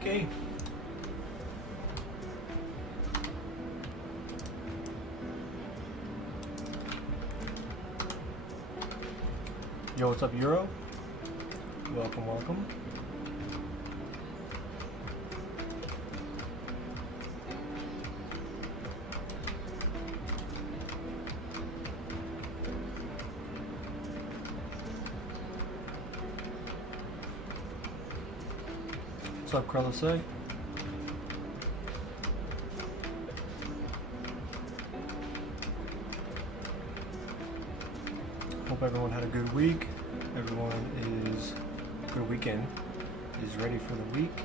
Okay. Yo, what's up, Euro? Welcome, welcome. What's up, Krelliseg? Hope everyone had a good week. Everyone is good weekend. Is ready for the week,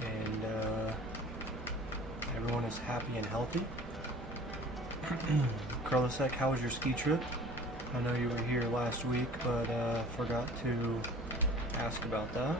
and everyone is happy and healthy. Krellisek, how was your ski trip? I know you were here last week, but forgot to ask about that.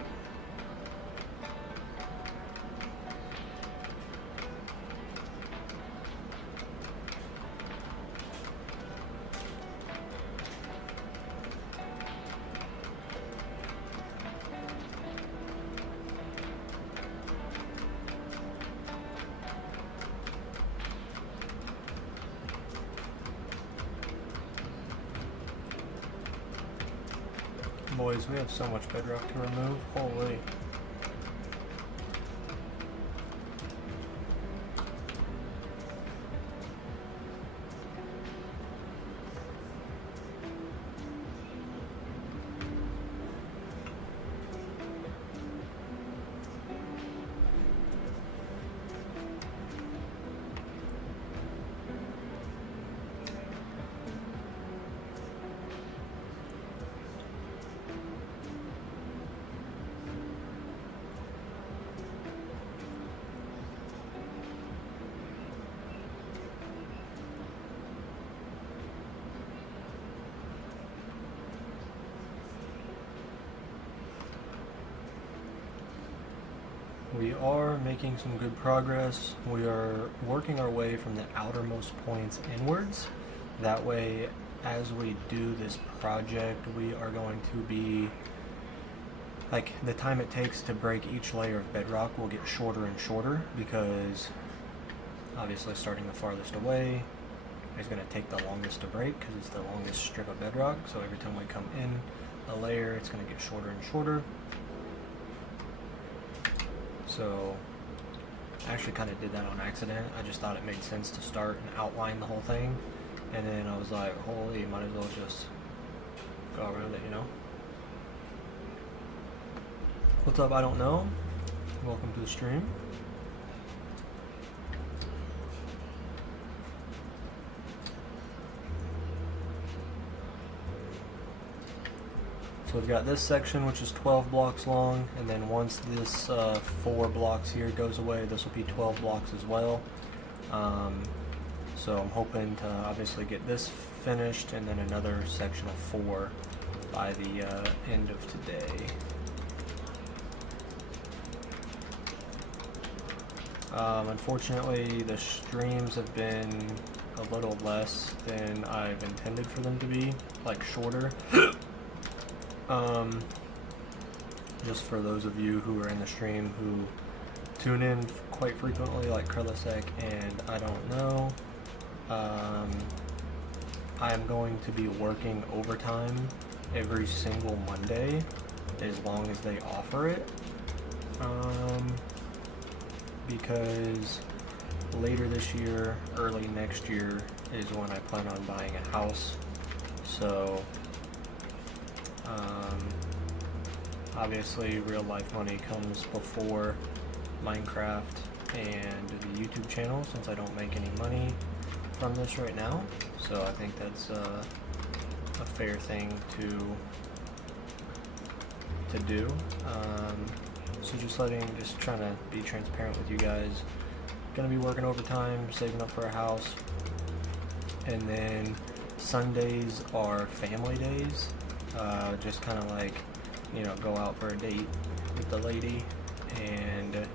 Boys, we have so much bedrock to remove. Holy. We are making some good progress. We are working our way from the outermost points inwards. That way, as we do this project, we are going to be, like, the time it takes to break each layer of bedrock will get shorter and shorter, because obviously starting the farthest away is going to take the longest to break because it's the longest strip of bedrock. So every time we come in a layer, it's going to get shorter and shorter. So I actually kind of did that on accident. I just thought it made sense to start and outline the whole thing, and then I was like, holy, might as well just go around it, you know? What's up, I don't know? Welcome to the stream. So we've got this section, which is 12 blocks long, and then once this 4 blocks here goes away, this will be 12 blocks as well. So I'm hoping to obviously get this finished, and then another section of 4 by the end of today. Unfortunately, the streams have been a little less than I've intended for them to be, like shorter. Just for those of you who are in the stream who tune in quite frequently, like Krellisek and I don't know, I am going to be working overtime every single Monday as long as they offer it, because later this year, early next year is when I plan on buying a house. So obviously real life money comes before Minecraft and the YouTube channel, since I don't make any money from this right now. So I think that's a fair thing to do. So just trying to be transparent with you guys. Gonna be working overtime, saving up for a house, and then Sundays are family days. Just kind of like, you know, go out for a date with the lady and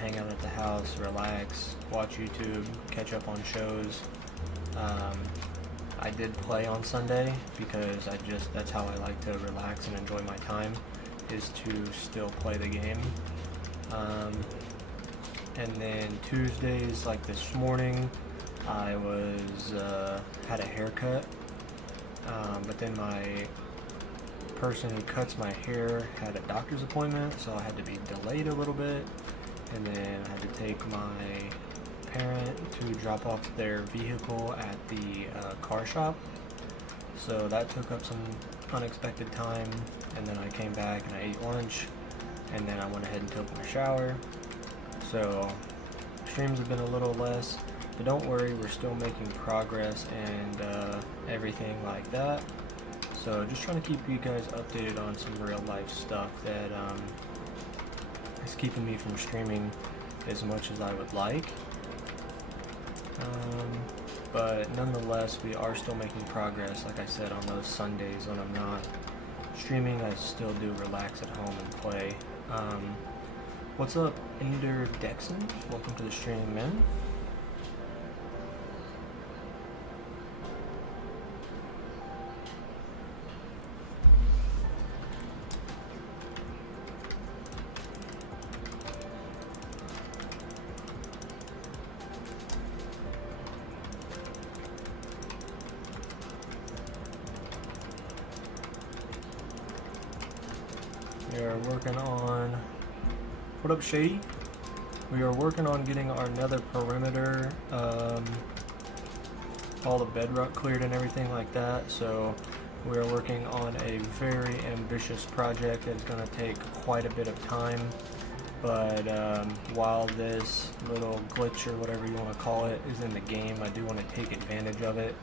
hang out at the house, relax, watch YouTube, catch up on shows. I did play on Sunday because that's how I like to relax and enjoy my time, is to still play the game. And then Tuesdays, like this morning, I was had a haircut, but then my person who cuts my hair had a doctor's appointment, so I had to be delayed a little bit, and then I had to take my parent to drop off their vehicle at the car shop, so that took up some unexpected time, and then I came back and I ate lunch, and then I went ahead and took my shower. So streams have been a little less, but don't worry, we're still making progress and everything like that. So just trying to keep you guys updated on some real life stuff that is keeping me from streaming as much as I would like. But nonetheless, we are still making progress. Like I said, on those Sundays when I'm not streaming, I still do relax at home and play. What's up, Ender Dexon? Welcome to the stream, man. We are working on... What up, Shady? We are working on getting our nether perimeter, all the bedrock cleared and everything like that, so we are working on a very ambitious project that's going to take quite a bit of time, but while this little glitch or whatever you want to call it is in the game, I do want to take advantage of it.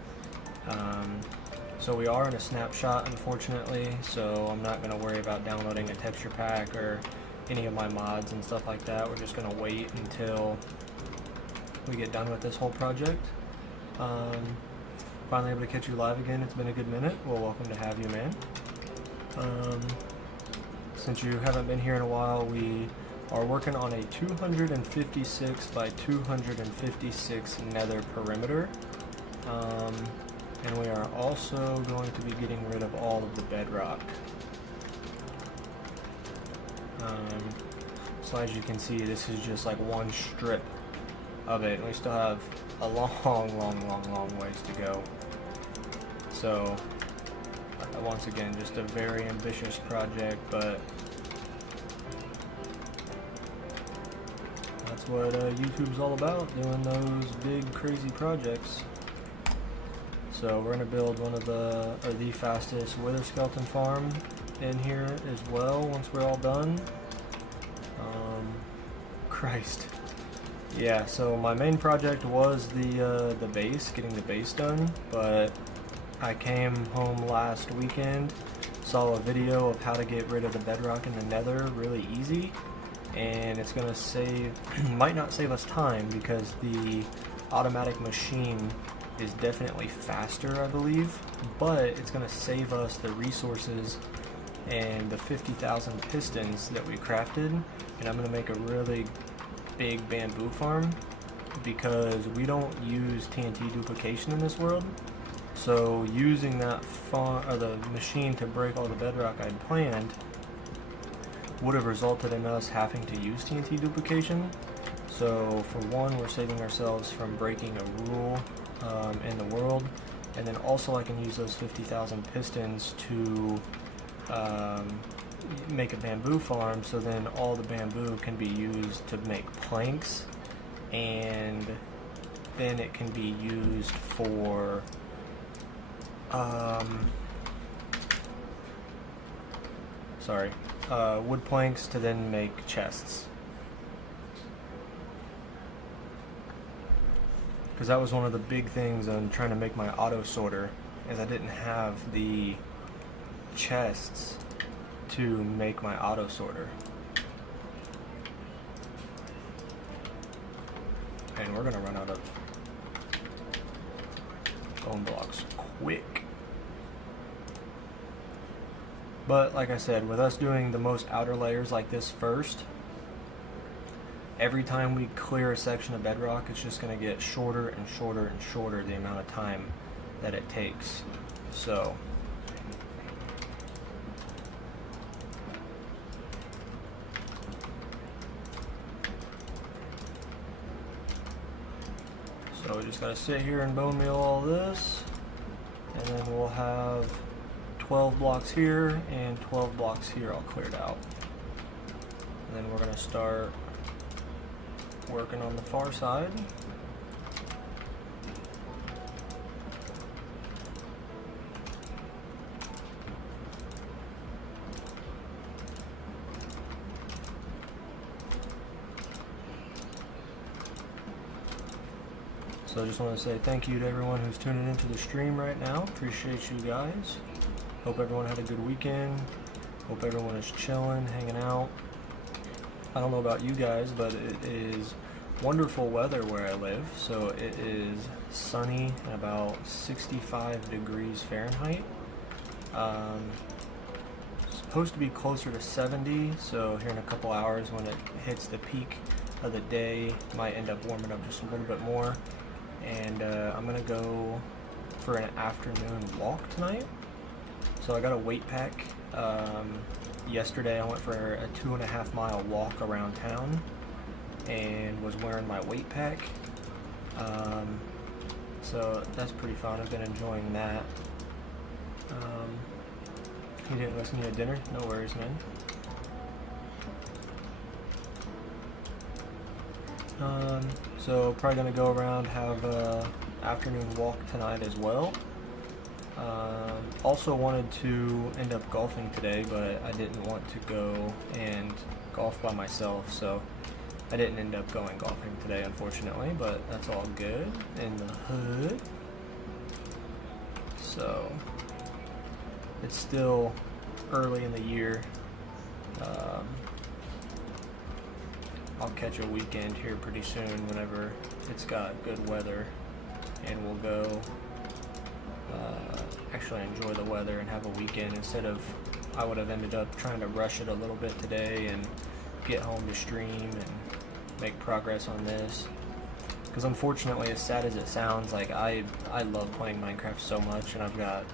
So we are in a snapshot, unfortunately, so I'm not going to worry about downloading a texture pack or any of my mods and stuff like that. We're just going to wait until we get done with this whole project. Finally able to catch you live again. It's been a good minute. Well, welcome to have you, man. Since you haven't been here in a while, we are working on a 256 by 256 nether perimeter. And we are also going to be getting rid of all of the bedrock. So as you can see, this is just like one strip of it, and we still have a long ways to go. So once again, just a very ambitious project, but that's what YouTube's all about, doing those big crazy projects. So we're going to build one of the fastest wither skeleton farm in here as well once we're all done. Christ. Yeah, so my main project was the base, getting the base done, but I came home last weekend, saw a video of how to get rid of the bedrock in the nether really easy, and it's going to save, might not save us time because the automatic machine is definitely faster, I believe, but it's going to save us the resources and the 50,000 pistons that we crafted, and I'm going to make a really big bamboo farm because we don't use TNT duplication in this world. So using that farm or the machine to break all the bedrock I'd planned would have resulted in us having to use TNT duplication. So for one, we're saving ourselves from breaking a rule in the world, and then also I can use those 50,000 pistons to make a bamboo farm, so then all the bamboo can be used to make planks, and then it can be used for wood planks to then make chests. Because that was one of the big things on trying to make my auto sorter, is I didn't have the chests to make my auto sorter. And we're gonna run out of bone blocks quick. But like I said, with us doing the most outer layers like this first, every time we clear a section of bedrock, it's just going to get shorter and shorter and shorter the amount of time that it takes. So just gotta sit here and bone meal all this, and then we'll have 12 blocks here and 12 blocks here all cleared out. And then we're gonna start working on the far side. So I just want to say thank you to everyone who's tuning into the stream right now. Appreciate you guys. Hope everyone had a good weekend. Hope everyone is chilling, hanging out. I don't know about you guys, but it is wonderful weather where I live. So it is sunny and about 65 degrees Fahrenheit. Supposed to be closer to 70, so here in a couple hours when it hits the peak of the day, might end up warming up just a little bit more. And I'm gonna go for an afternoon walk tonight. So I got a weight pack. Yesterday I went for a 2.5 mile walk around town and was wearing my weight pack. So that's pretty fun. I've been enjoying that. You didn't listen to dinner? No worries, man. So probably gonna go around, have a afternoon walk tonight as well. Also wanted to end up golfing today, but I didn't want to go and golf by myself, so I didn't end up going golfing today, unfortunately, but that's all good in the hood. So it's still early in the year. I'll catch a weekend here pretty soon whenever it's got good weather, and we'll go actually enjoy the weather and have a weekend instead of, I would have ended up trying to rush it a little bit today and get home to stream and make progress on this. Because unfortunately, as sad as it sounds, like I love playing Minecraft so much, and I've got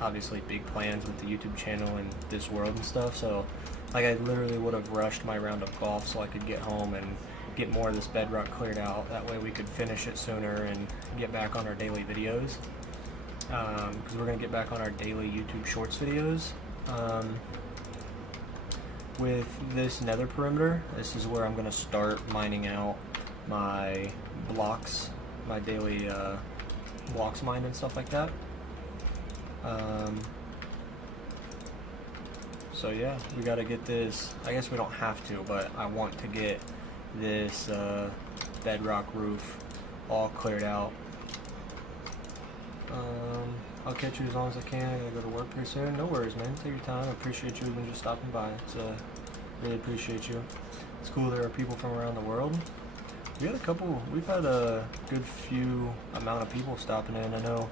obviously big plans with the YouTube channel and this world and stuff, so like I literally would have rushed my round of golf so I could get home and get more of this bedrock cleared out. That way we could finish it sooner and get back on our daily videos. Because we're going to get back on our daily YouTube Shorts videos. With this nether perimeter, this is where I'm going to start mining out my blocks, my daily blocks mine and stuff like that. So yeah, we got to get this, I guess we don't have to, but I want to get this bedrock roof all cleared out. I'll catch you as long as I can. I gotta go to work pretty soon. No worries, man. Take your time. I appreciate you even just stopping by. It's really appreciate you. It's cool there are people from around the world. We've had a good few amount of people stopping in. I know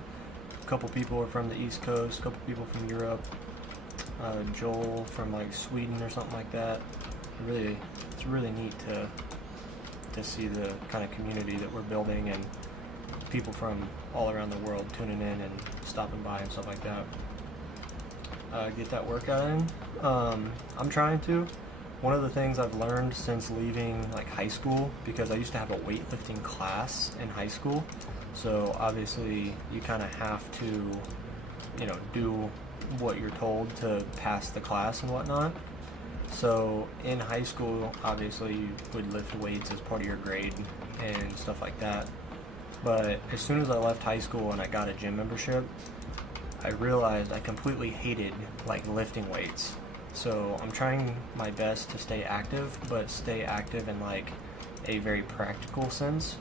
a couple people are from the East Coast, a couple people from Europe, Joel from like Sweden or something like that. It's really neat to see the kind of community that we're building and people from all around the world tuning in and stopping by and stuff like that. Get that workout in. I'm trying to. One of the things I've learned since leaving like high school, because I used to have a weightlifting class in high school, so obviously you kind of have to, do what you're told to pass the class and whatnot. So in high school, obviously you would lift weights as part of your grade and stuff like that. But as soon as I left high school and I got a gym membership, I realized I completely hated like lifting weights. So I'm trying my best to stay active, but stay active in like a very practical sense.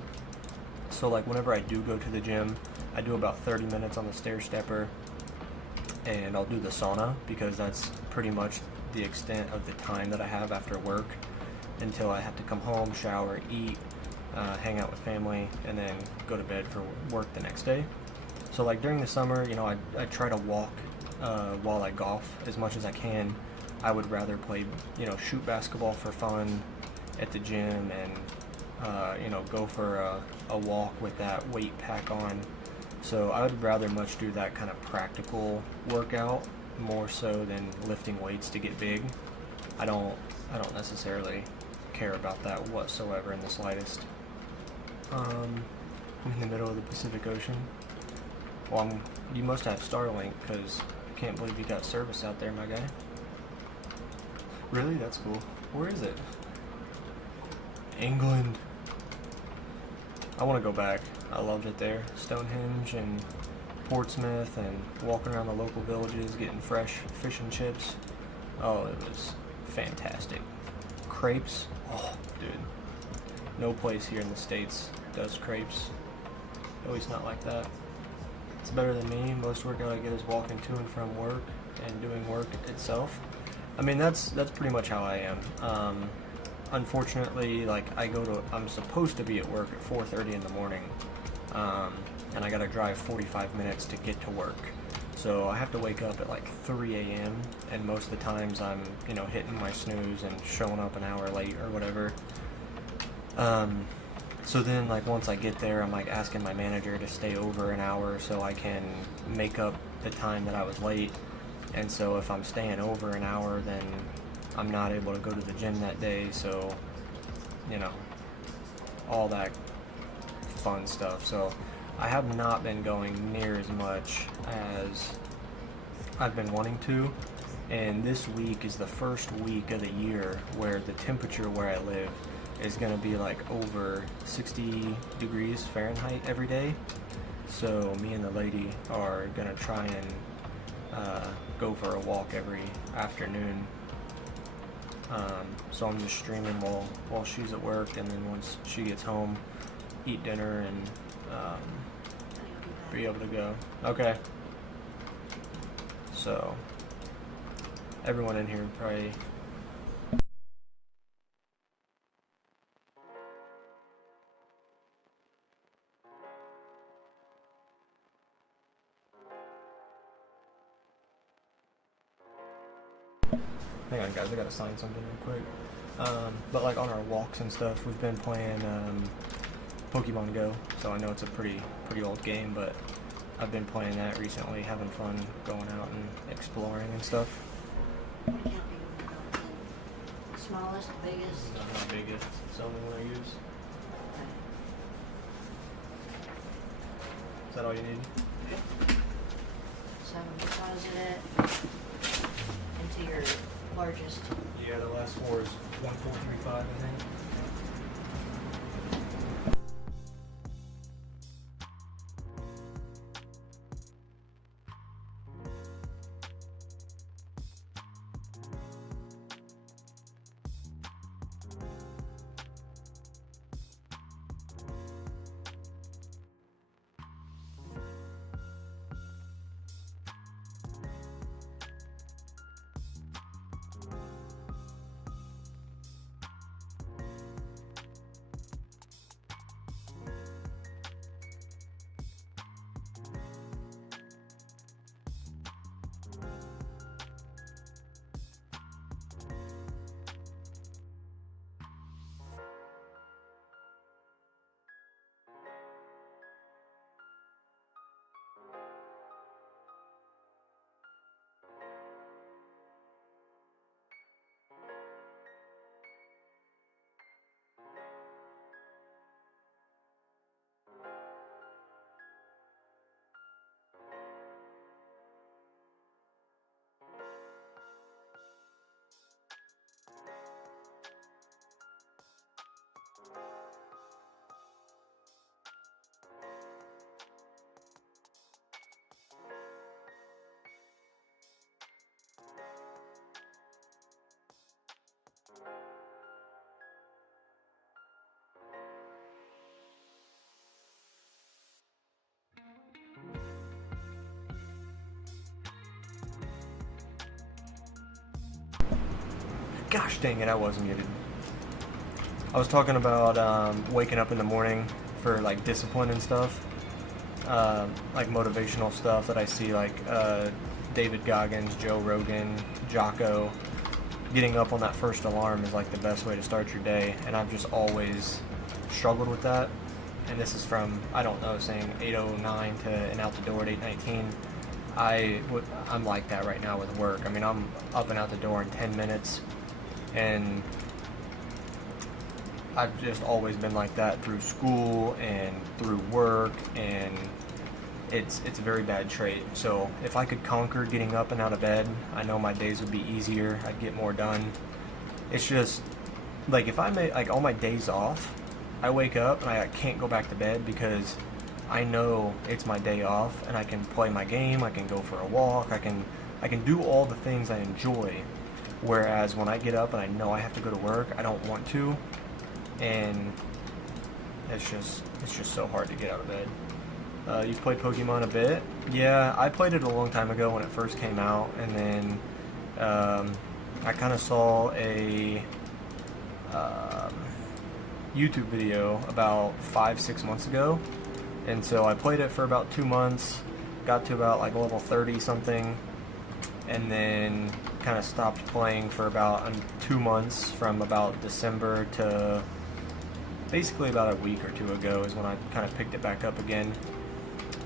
So like whenever I do go to the gym, I do about 30 minutes on the stair stepper, and I'll do the sauna because that's pretty much the extent of the time that I have after work until I have to come home, shower, eat, hang out with family, and then go to bed for work the next day. So like during the summer, I try to walk while I golf as much as I can. I would rather play, shoot basketball for fun at the gym and, go for a walk with that weight pack on. So I would rather much do that kind of practical workout more so than lifting weights to get big. I don't necessarily care about that whatsoever in the slightest. I'm in the middle of the Pacific Ocean. Well, you must have Starlink, because I can't believe you got service out there, my guy. Really? That's cool. Where is it? England. I want to go back. I loved it there. Stonehenge and Portsmouth and walking around the local villages, getting fresh fish and chips. Oh, it was fantastic. Crepes. Oh, dude. No place here in the States does crepes. At least not like that. It's better than me. Most workout I get is walking to and from work and doing work itself. I mean, that's pretty much how I am. Unfortunately, like, I'm supposed to be at work at 4:30 in the morning, and I gotta drive 45 minutes to get to work. So I have to wake up at like 3 a.m. and most of the times I'm, hitting my snooze and showing up an hour late or whatever. So then, like, once I get there, I'm like asking my manager to stay over an hour so I can make up the time that I was late. And so if I'm staying over an hour, then I'm not able to go to the gym that day, so, all that fun stuff. So I have not been going near as much as I've been wanting to, and this week is the first week of the year where the temperature where I live is going to be like over 60 degrees Fahrenheit every day. So me and the lady are going to try and go for a walk every afternoon. So I'm just streaming while she's at work, and then once she gets home, eat dinner and be able to go. Okay. So everyone in here probably. Hang on, guys, I gotta sign something real quick. But like on our walks and stuff, we've been playing Pokemon Go. So I know it's a pretty old game, but I've been playing that recently, having fun going out and exploring and stuff. Smallest, biggest? No, not biggest. It's the only one I use. Is that all you need? So deposit it into your largest. Yeah, the last four is 1435, I think. Gosh dang it, I was muted. I was talking about waking up in the morning for like discipline and stuff. Like motivational stuff that I see, like David Goggins, Joe Rogan, Jocko. Getting up on that first alarm is like the best way to start your day, and I've just always struggled with that. And this is from, I don't know, saying 8:09 to and out the door at 8:19. I'm like that right now with work. I mean, I'm up and out the door in 10 minutes, and I've just always been like that through school and through work, and it's a very bad trait. So if I could conquer getting up and out of bed, I know my days would be easier. I'd get more done. It's just like if I make like all my days off, I wake up and I can't go back to bed because I know it's my day off and I can play my game, I can go for a walk, I can do all the things I enjoy. Whereas when I get up and I know I have to go to work, I don't want to, and it's just so hard to get out of bed. You've played Pokemon a bit? Yeah, I played it a long time ago when it first came out, and then I kind of saw a YouTube video about 5-6 months ago, and so I played it for about 2 months, got to about like level 30 something, and then kind of stopped playing for about 2 months, from about December to basically about a week or two ago is when I kind of picked it back up again.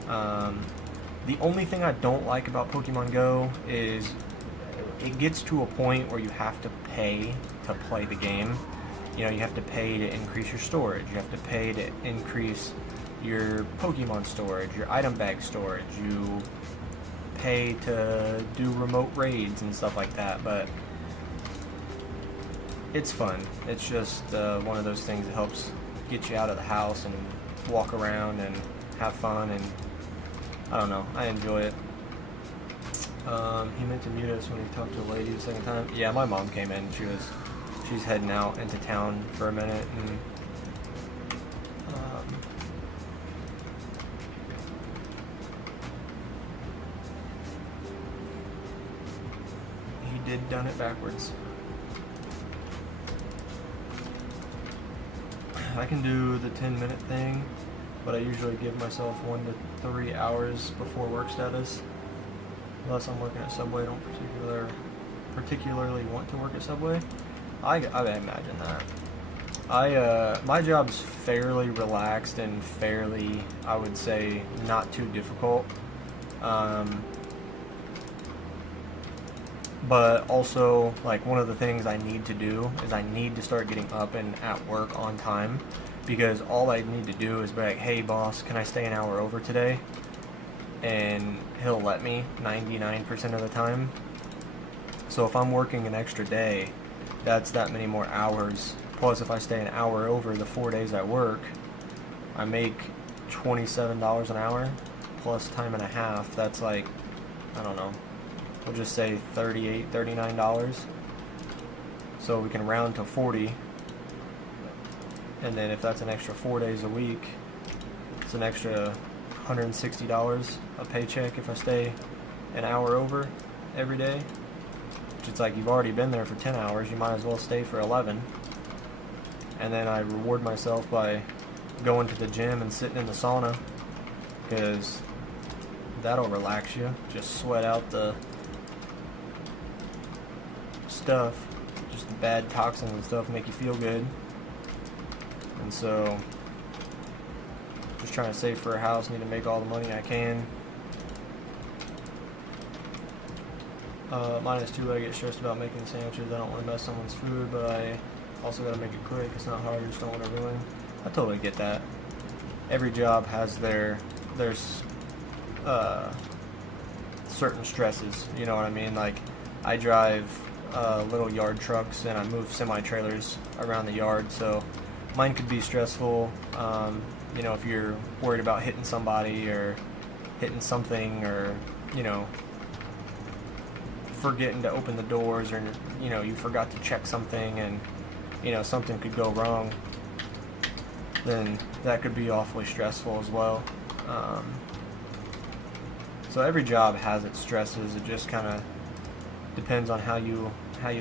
The only thing I don't like about Pokemon Go is it gets to a point where you have to pay to play the game. You know, you have to pay to increase your storage, you have to pay to increase your Pokemon storage, your item bag storage, you pay to do remote raids and stuff like that, but it's fun. It's just one of those things that helps get you out of the house and walk around and have fun, and I don't know, I enjoy it. He meant to mute us when he talked to a lady the second time. Yeah, my mom came in. She's heading out into town for a minute, and he did done it backwards. I can do the 10-minute thing, but I usually give myself 1 to 3 hours before work status. Unless I'm working at Subway, I don't particularly want to work at Subway. I imagine that. My job's fairly relaxed and fairly, I would say, not too difficult. But also, like, one of the things I need to do is I need to start getting up and at work on time, because all I need to do is be like, hey boss, can I stay an hour over today? And he'll let me 99% of the time. So if I'm working an extra day, that's that many more hours. Plus, if I stay an hour over the 4 days I work, I make $27 an hour plus time and a half. That's like, I don't know, we'll just say $38, $39. So we can round to 40. And then if that's an extra 4 days a week, it's an extra $160 a paycheck if I stay an hour over every day. Which it's like, you've already been there for 10 hours, you might as well stay for 11. And then I reward myself by going to the gym and sitting in the sauna, because that'll relax you. Just sweat out the stuff, just the bad toxins and stuff, make you feel good. And so, just trying to save for a house, need to make all the money I can. -2, I get stressed about making sandwiches. I don't want to mess someone's food, but I also got to make it quick. It's not hard, I just don't want to ruin. I totally get that. Every job has their certain stresses, you know what I mean? Like, I drive little yard trucks and I move semi-trailers around the yard, so mine could be stressful. You know, if you're worried about hitting somebody or hitting something, or, you know, forgetting to open the doors, or, you know, you forgot to check something and, you know, something could go wrong, then that could be awfully stressful as well. So every job has its stresses. It just kind of depends on how you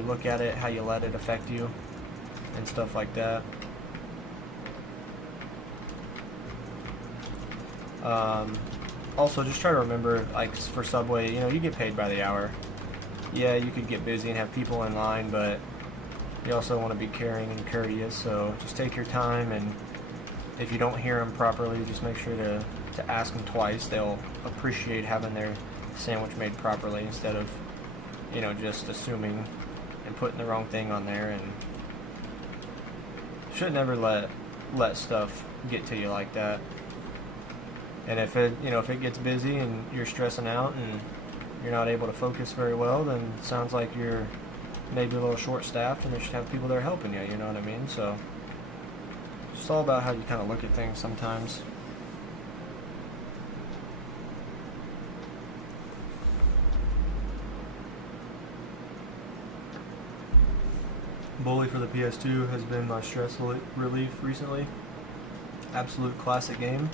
look at it, how you let it affect you, and stuff like that. Also, just try to remember, like, for Subway, you know, you get paid by the hour. Yeah, you could get busy and have people in line, but you also want to be caring and courteous, so just take your time, and if you don't hear them properly, just make sure to ask them twice. They'll appreciate having their sandwich made properly, instead of, you know, just assuming and putting the wrong thing on there and Should never let stuff get to you like that. And if it gets busy and you're stressing out and you're not able to focus very well, then it sounds like you're maybe a little short-staffed, and you should have people there helping you. You know what I mean? So it's all about how you kind of look at things sometimes. Bully for the PS2 has been my stress relief recently. Absolute classic game.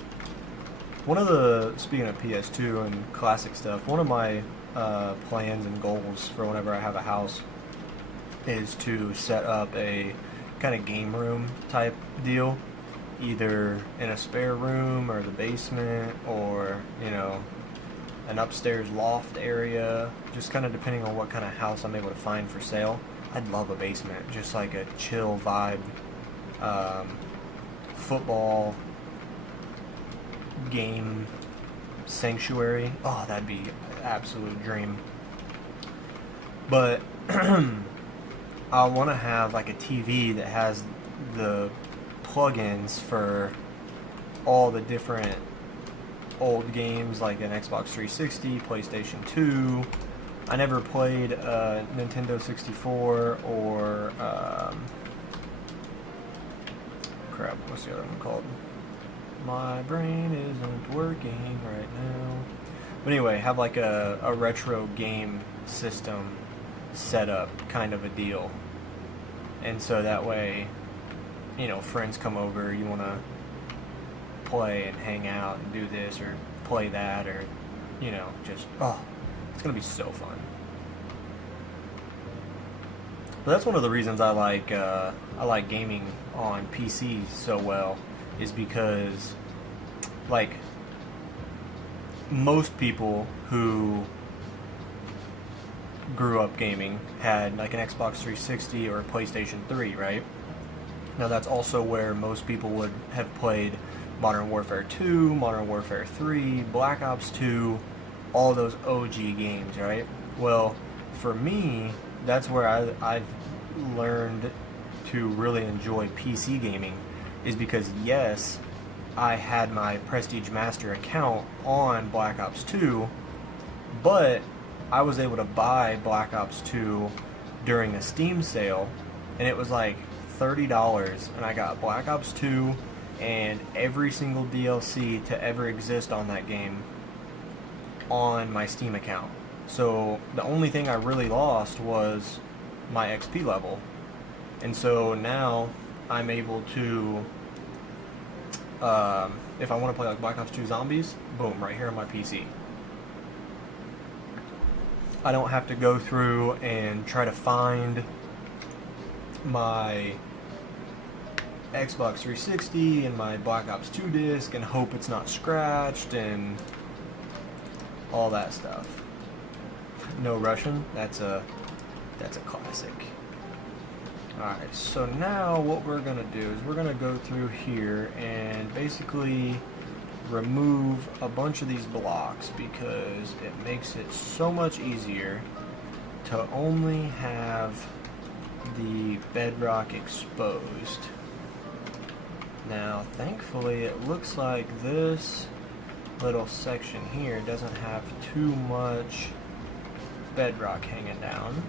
Speaking of PS2 and classic stuff, one of my plans and goals for whenever I have a house is to set up a kind of game room type deal, either in a spare room or the basement, or an upstairs loft area, just kind of depending on what kind of house I'm able to find for sale. I'd love a basement, just like a chill vibe, football game sanctuary. Oh, that'd be an absolute dream. But I want to have like a TV that has the plugins for all the different old games, like an Xbox 360, PlayStation 2. I never played Nintendo 64 or crap, what's the other one called? My brain isn't working right now. But anyway, have like a retro game system set up, kind of a deal. And so that way, friends come over, you want to play and hang out and do this or play that, or just it's gonna be so fun. But that's one of the reasons I like gaming on PC so well, is because like most people who grew up gaming had like an Xbox 360 or a PlayStation 3, right? Now that's also where most people would have played Modern Warfare 2, Modern Warfare 3, Black Ops 2, all those OG games, right? Well, for me, that's where I've learned to really enjoy PC gaming, is because yes, I had my Prestige Master account on Black Ops 2, but I was able to buy Black Ops 2 during a Steam sale, and it was like $30, and I got Black Ops 2 and every single DLC to ever exist on that game on my Steam account. So the only thing I really lost was my XP level. And so now I'm able to, if I want to play like Black Ops 2 Zombies, boom, right here on my PC. I don't have to go through and try to find my Xbox 360 and my Black Ops 2 disc and hope it's not scratched and all that stuff. No Russian, that's a classic. Alright, so now what we're going to do is we're going to go through here and basically remove a bunch of these blocks, because it makes it so much easier to only have the bedrock exposed. Now, thankfully, it looks like this little section here doesn't have too much bedrock hanging down.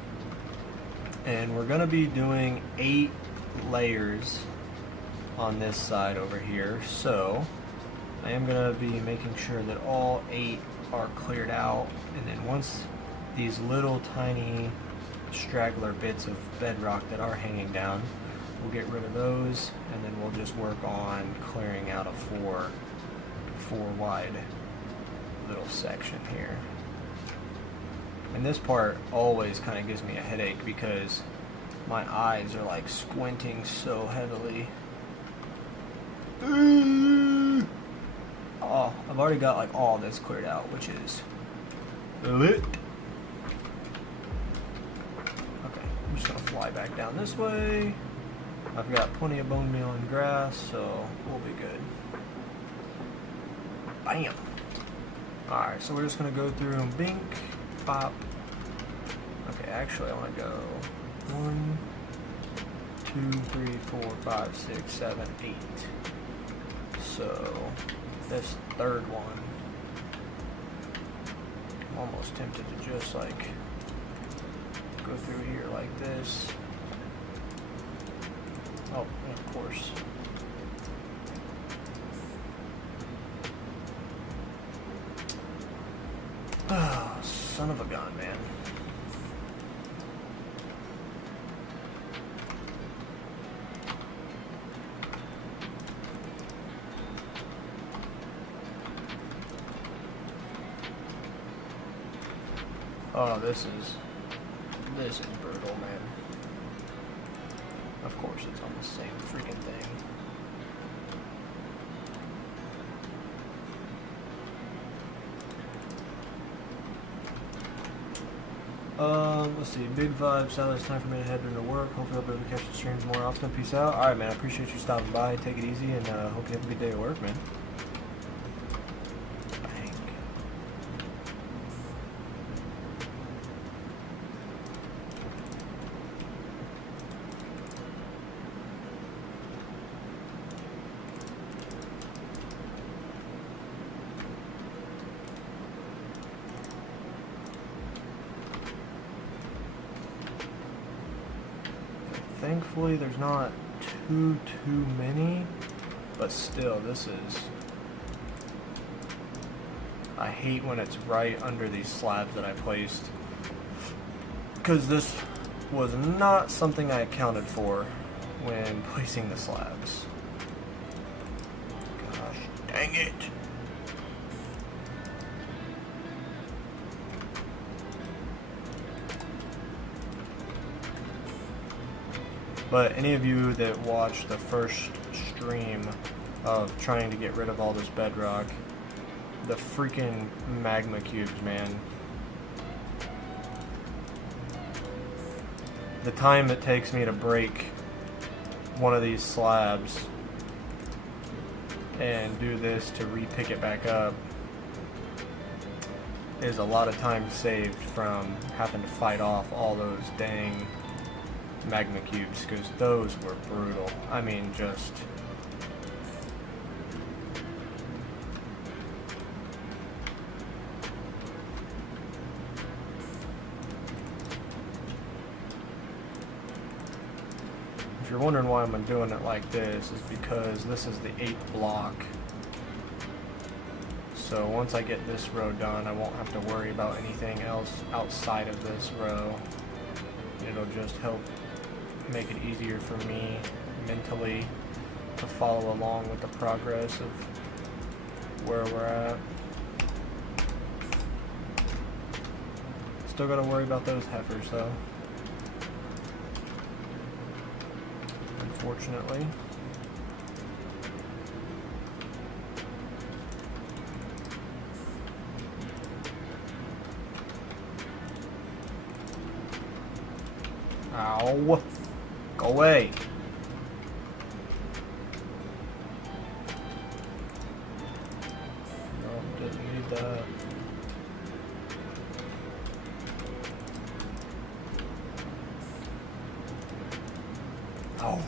And we're going to be doing 8 layers on this side over here, so I am going to be making sure that all 8 are cleared out, and then once these little tiny straggler bits of bedrock that are hanging down, we'll get rid of those, and then we'll just work on clearing out a 4 wide little section here. And this part always kind of gives me a headache because my eyes are like squinting so heavily. Oh, I've already got like all this cleared out, which is lit. Okay, I'm just gonna fly back down this way. I've got plenty of bone meal and grass, so we'll be good. Bam! Alright, so we're just gonna go through and bink, pop. Okay, actually I wanna go 1, 2, 3, 4, 5, 6, 7, 8. So this third one, I'm almost tempted to just like go through here like this. Oh, and of course. Oh, son of a gun, man. Oh, this is brutal, man. Of course, it's on the same freaking thing. Let's see. Big vibes. Sally, it's time for me to head into work. Hopefully I'll be able to catch the streams more often. Peace out. Alright, man. I appreciate you stopping by. Take it easy, and hope you have a good day at work, man. Bang. Thankfully, there's not too many, but still, this is... I hate when it's right under these slabs that I placed, because this was not something I accounted for when placing the slabs. Gosh, dang it! But any of you that watched the first stream of trying to get rid of all this bedrock, the freaking magma cubes, man. The time it takes me to break one of these slabs and do this to re-pick it back up is a lot of time saved from having to fight off all those dang magma cubes, because those were brutal. I mean, just... If you're wondering why I'm doing it like this, is because this is the 8th block. So once I get this row done, I won't have to worry about anything else outside of this row. It'll just help make it easier for me mentally to follow along with the progress of where we're at. Still gotta worry about those heifers though, unfortunately. Ow! Go away! No, didn't need that. Ow!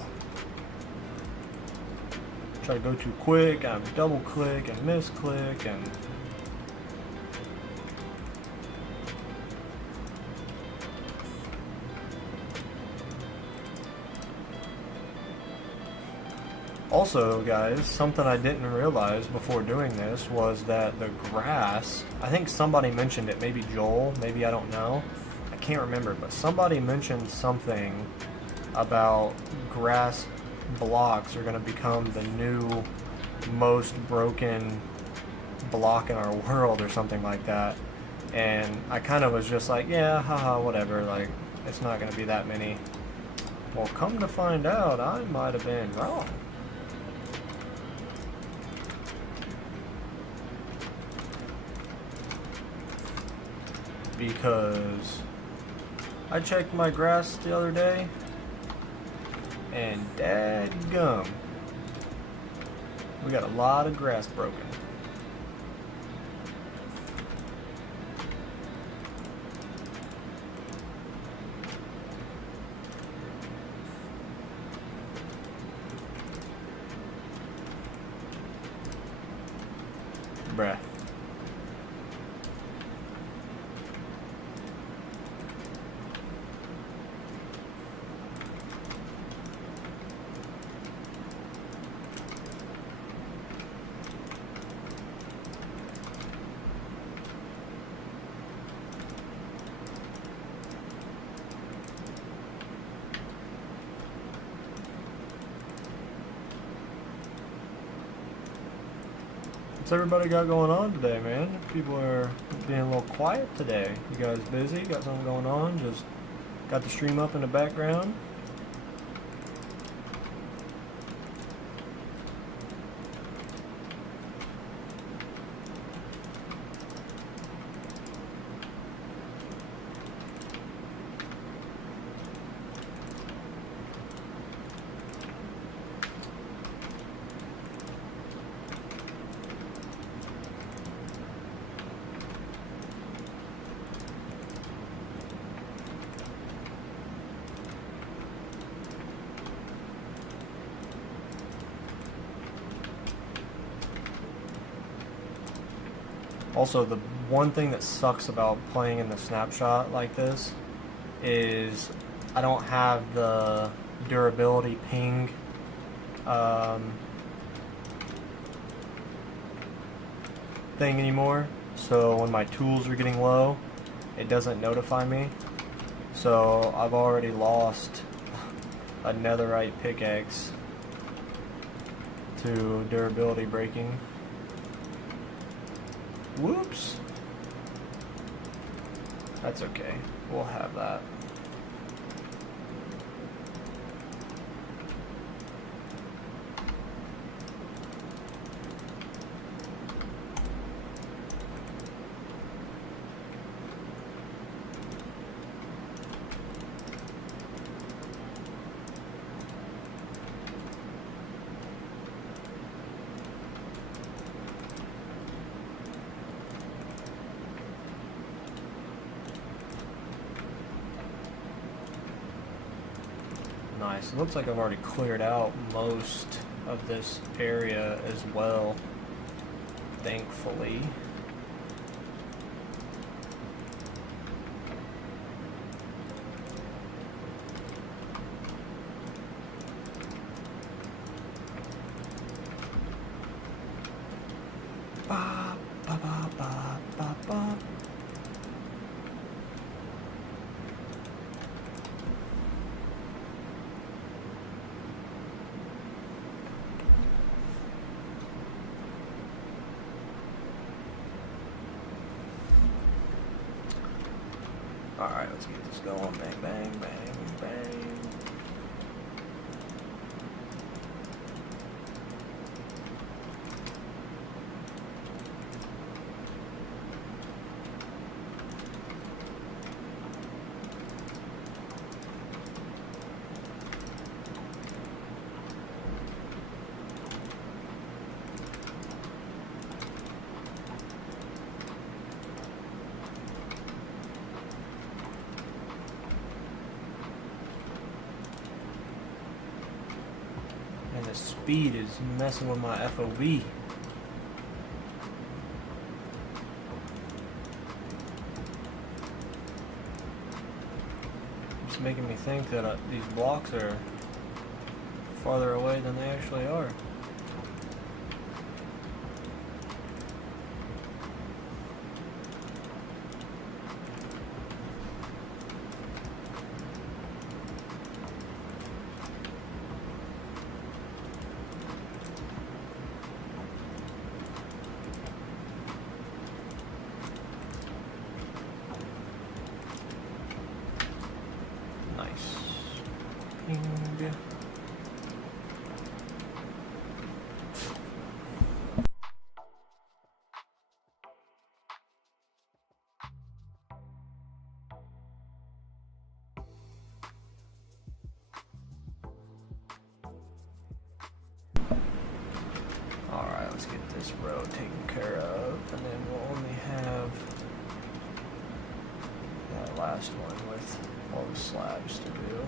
Try to go too quick, and double click and misclick and... Also, guys, something I didn't realize before doing this was that the grass, I think somebody mentioned it, maybe Joel, maybe I don't know, I can't remember, but somebody mentioned something about grass blocks are going to become the new most broken block in our world or something like that. And I kind of was just like, yeah, haha, whatever, like, it's not going to be that many. Well, come to find out, I might have been wrong. Because I checked my grass the other day, and dadgum, we got a lot of grass broken. What's everybody got going on today, man? People are being a little quiet today. You guys busy? Got something going on? Just got the stream up in the background? Also, the one thing that sucks about playing in the snapshot like this is I don't have the durability ping thing anymore. So when my tools are getting low, it doesn't notify me. So I've already lost a netherite pickaxe to durability breaking. Whoops. That's okay. We'll have that. Nice. It looks like I've already cleared out most of this area as well, thankfully. Ba, ba, ba, ba, ba, ba. Alright, let's get this going. Bang, bang, bang, bang. And the speed is messing with my FOV. It's making me think that these blocks are farther away than they actually are. Alright, let's get this road taken care of, and then we'll only have that last one with all the slabs to do.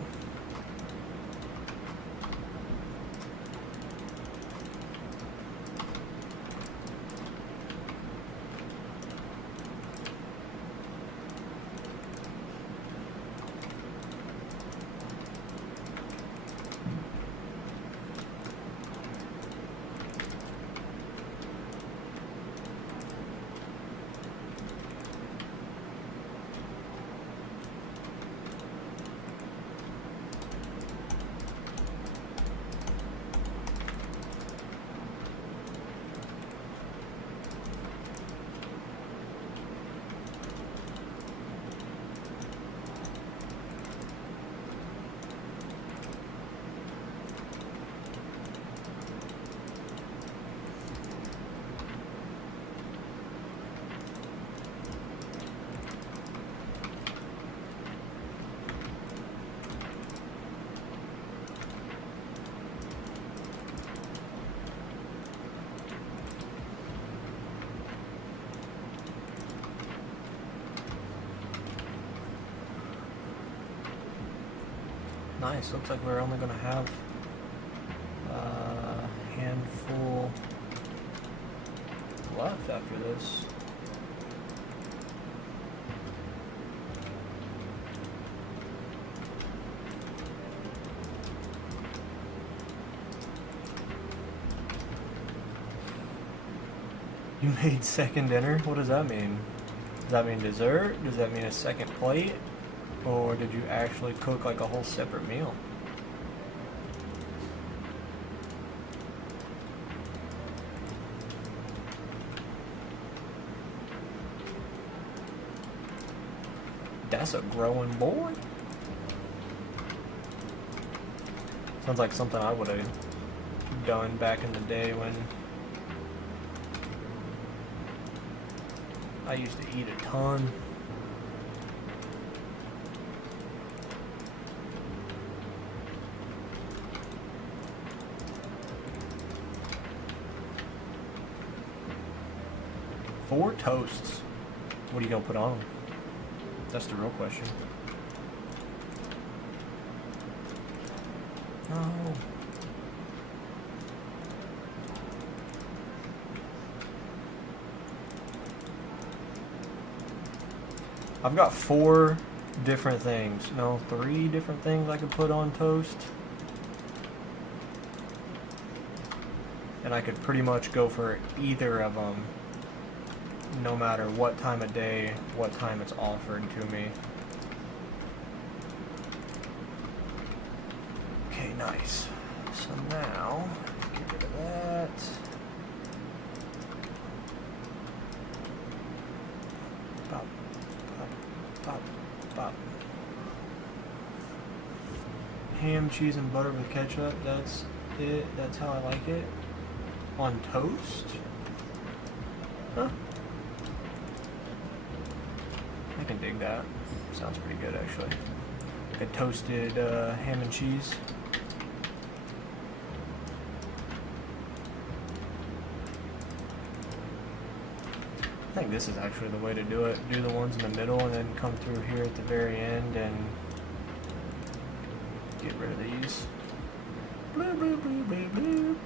Nice. Looks like we're only going to have a handful left after this. You made second dinner? What does that mean? Does that mean dessert? Does that mean a second plate? Or did you actually cook like a whole separate meal? That's a growing boy. Sounds like something I would have done back in the day when I used to eat a ton. Four toasts. What are you gonna put on them? That's the real question. No. I've got 4 different things. No, 3 different things I could put on toast. And I could pretty much go for either of them, no matter what time of day, what time it's offered to me. Okay, nice. So now, get rid of that. Bop, bop, bop, bop. Ham, cheese, and butter with ketchup. That's it. That's how I like it. On toast? Huh? I can dig that. Sounds pretty good, actually. Like a toasted ham and cheese. I think this is actually the way to do it. Do the ones in the middle and then come through here at the very end and get rid of these. Blue, blue, blue, blue, blue.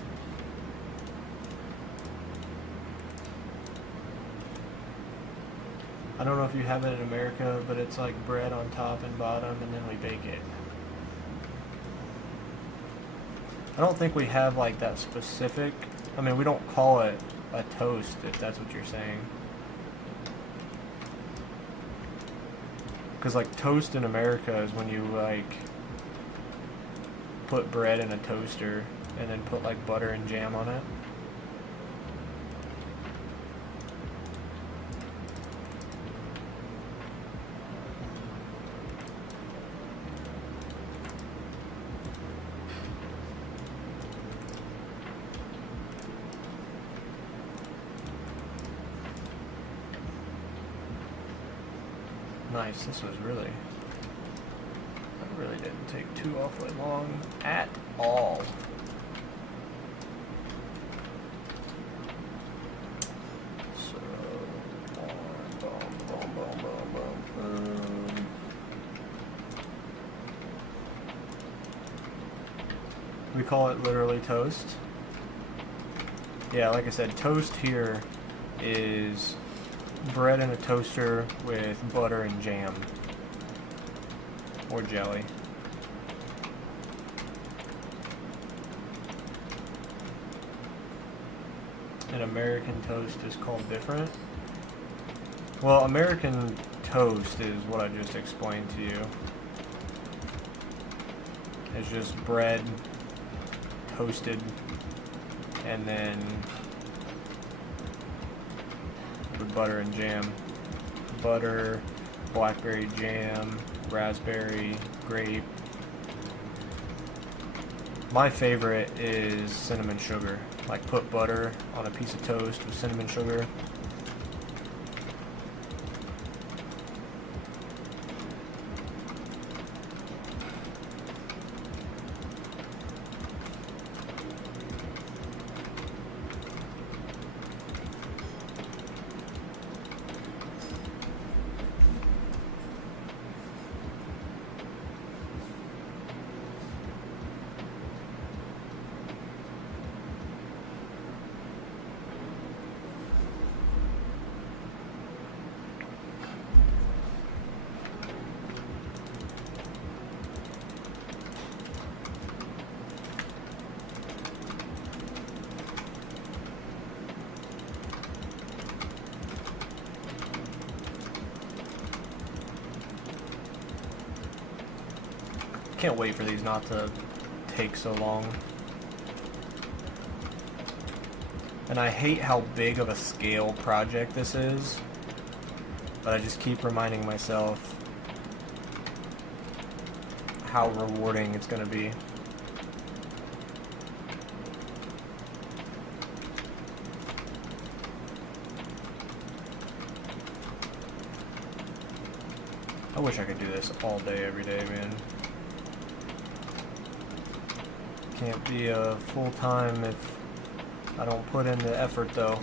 I don't know if you have it in America, but it's like bread on top and bottom, and then we bake it. I don't think we have like that specific. I mean, we don't call it a toast, if that's what you're saying. Because like toast in America is when you like put bread in a toaster and then put like butter and jam on it. Nice, this was really, that really didn't take too awfully long at all. So, boom, boom, boom, boom, boom. We call it literally toast. Yeah, like I said, toast here is bread in a toaster with butter and jam or jelly. And American toast is called different. Well, American toast is what I just explained to you. It's just bread toasted and then with butter and jam. Butter, blackberry jam, raspberry, grape. My favorite is cinnamon sugar. Like put butter on a piece of toast with cinnamon sugar. Can't wait for these not to take so long. And I hate how big of a scale project this is, but I just keep reminding myself how rewarding it's going to be. I wish I could do this all day, every day, man. Can't be a full-time if I don't put in the effort, though.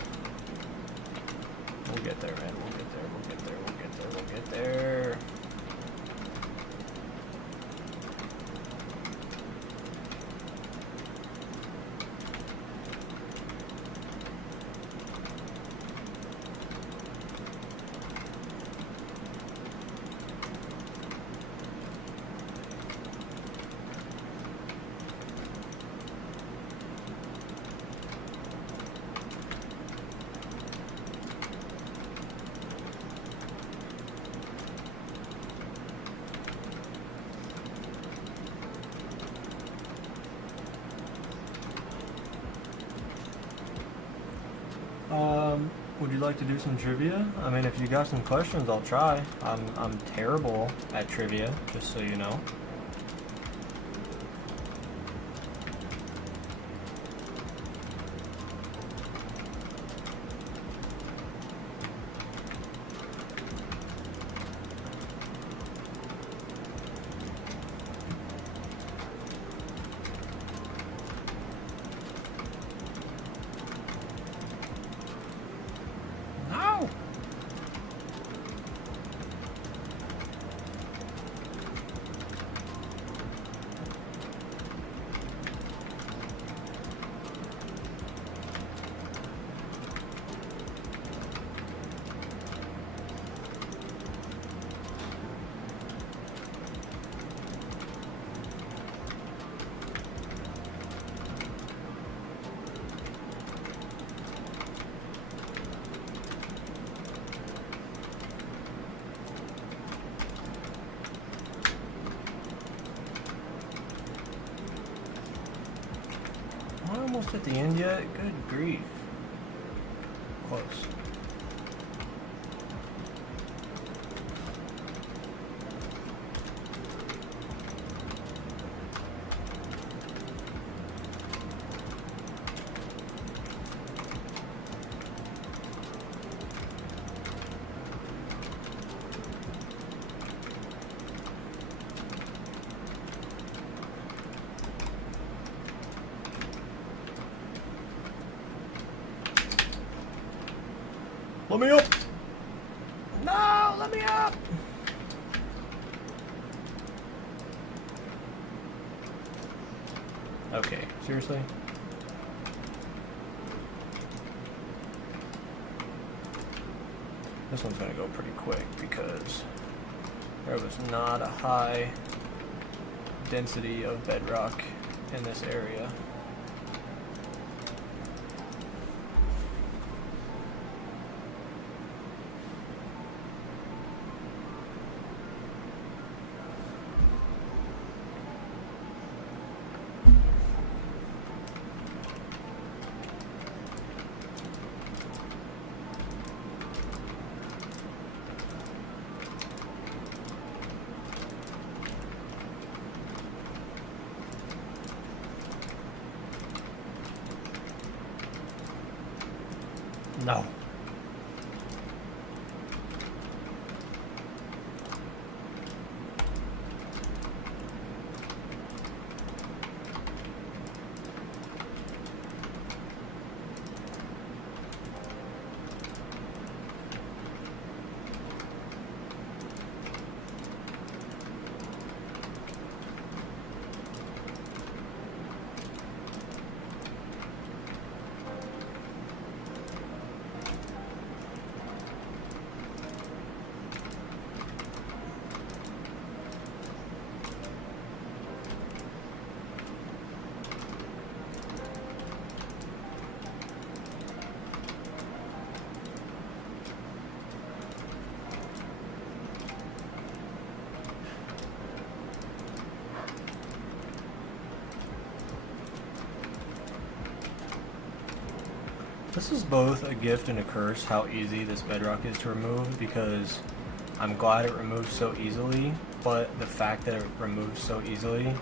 We'll get there, man. We'll get there. We'll get there. We'll get there. We'll get there. Would you like to do some trivia? I mean, if you got some questions, I'll try. I'm terrible at trivia, just so you know. Almost at the end yet? Good grief. Close. Let me up! No, let me up! Okay, seriously? This one's gonna go pretty quick because there was not a high density of bedrock in this area. No. This is both a gift and a curse how easy this bedrock is to remove, because I'm glad it removes so easily, but the fact that it removes so easily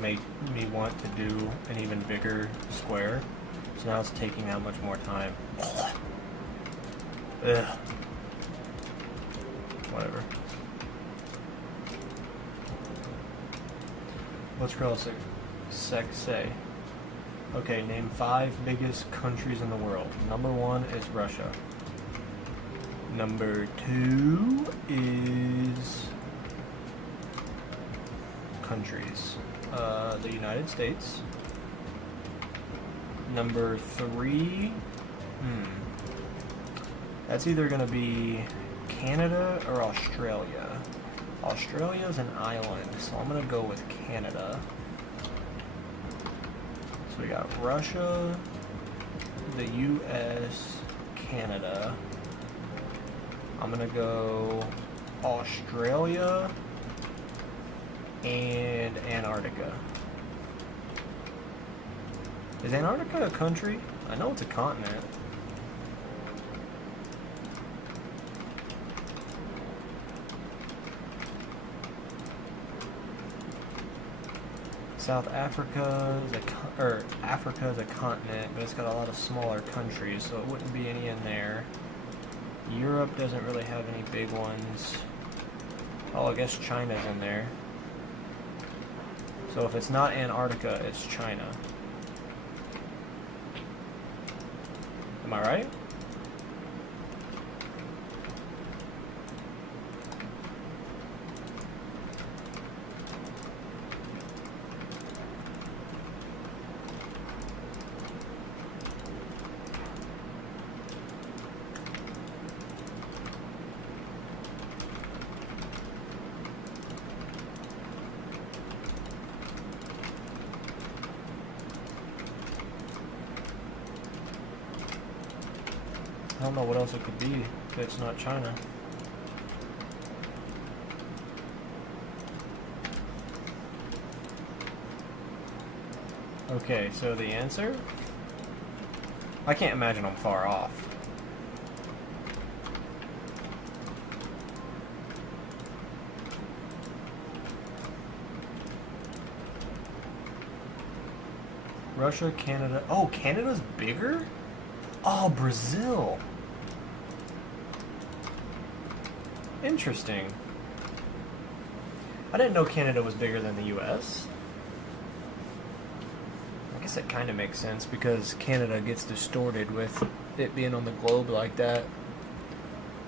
made me want to do an even bigger square. So now it's taking that much more time. Ugh. Whatever. What's girl sex say? Okay, name 5 biggest countries in the world. Number 1 is Russia. Number 2 is countries. The United States. Number 3, that's either going to be Canada or Australia. Australia is an island, so I'm going to go with Canada. So we got Russia, the US, Canada. I'm going to go Australia and Antarctica. Is Antarctica a country? I know it's a continent. South Africa is Africa is a continent, but it's got a lot of smaller countries, so it wouldn't be any in there. Europe doesn't really have any big ones. Oh, I guess China's in there. So if it's not Antarctica, it's China. Am I right? I don't know what else it could be if it's not China. Okay, so the answer? I can't imagine I'm far off. Russia, Canada. Oh, Canada's bigger? Oh, Brazil. Interesting. I didn't know Canada was bigger than the US. I guess that kind of makes sense because Canada gets distorted with it being on the globe like that.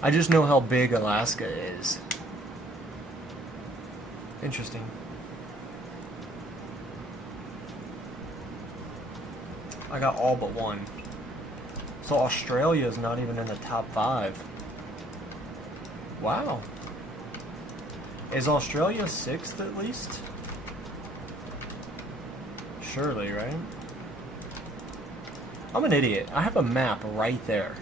I just know how big Alaska is. Interesting. I got all but one. So Australia is not even in the top 5. Wow. Is Australia 6th at least? Surely, right? I'm an idiot. I have a map right there.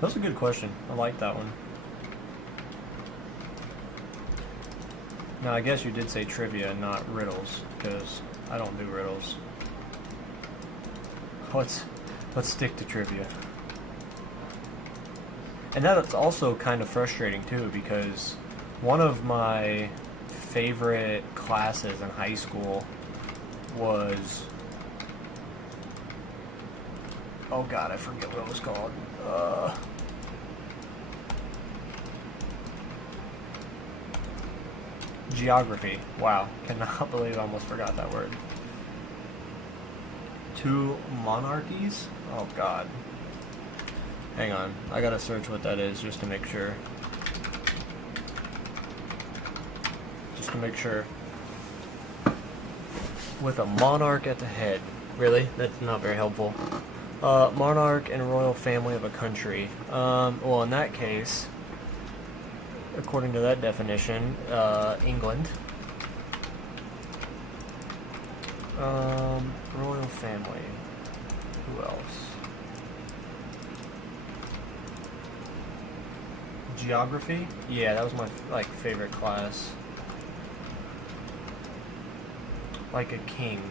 That was a good question. I like that one. Now, I guess you did say trivia, not riddles, because I don't do riddles. Let's stick to trivia. And that's also kind of frustrating, too, because one of my favorite classes in high school was... Oh god, I forget what it was called. Geography. Wow, cannot believe I almost forgot that word. 2 monarchies? Oh god. Hang on, I gotta search what that is just to make sure. Just to make sure. With a monarch at the head. Really? That's not very helpful. Monarch and royal family of a country. Well, in that case, according to that definition, England. Royal family. Who else? Geography? Yeah, that was my like favorite class. Like a king.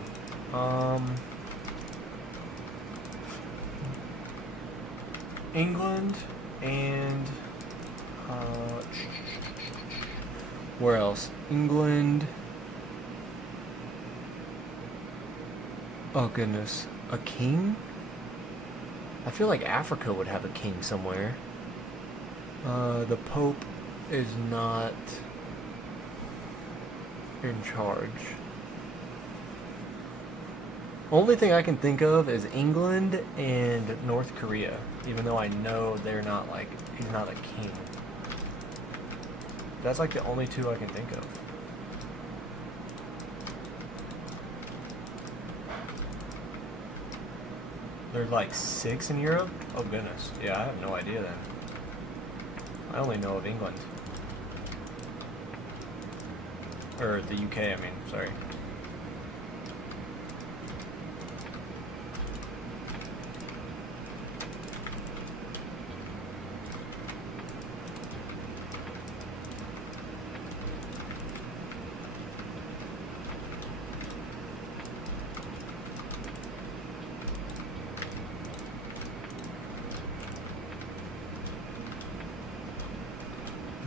England and where else? England. Oh goodness, a king? I feel like Africa would have a king somewhere. The Pope is not in charge. Only thing I can think of is England and North Korea, even though I know they're not like, he's not a king. That's like the only two I can think of. There's like 6 in Europe? Oh goodness. Yeah, I have no idea then. I only know of England. Or the UK, I mean, sorry.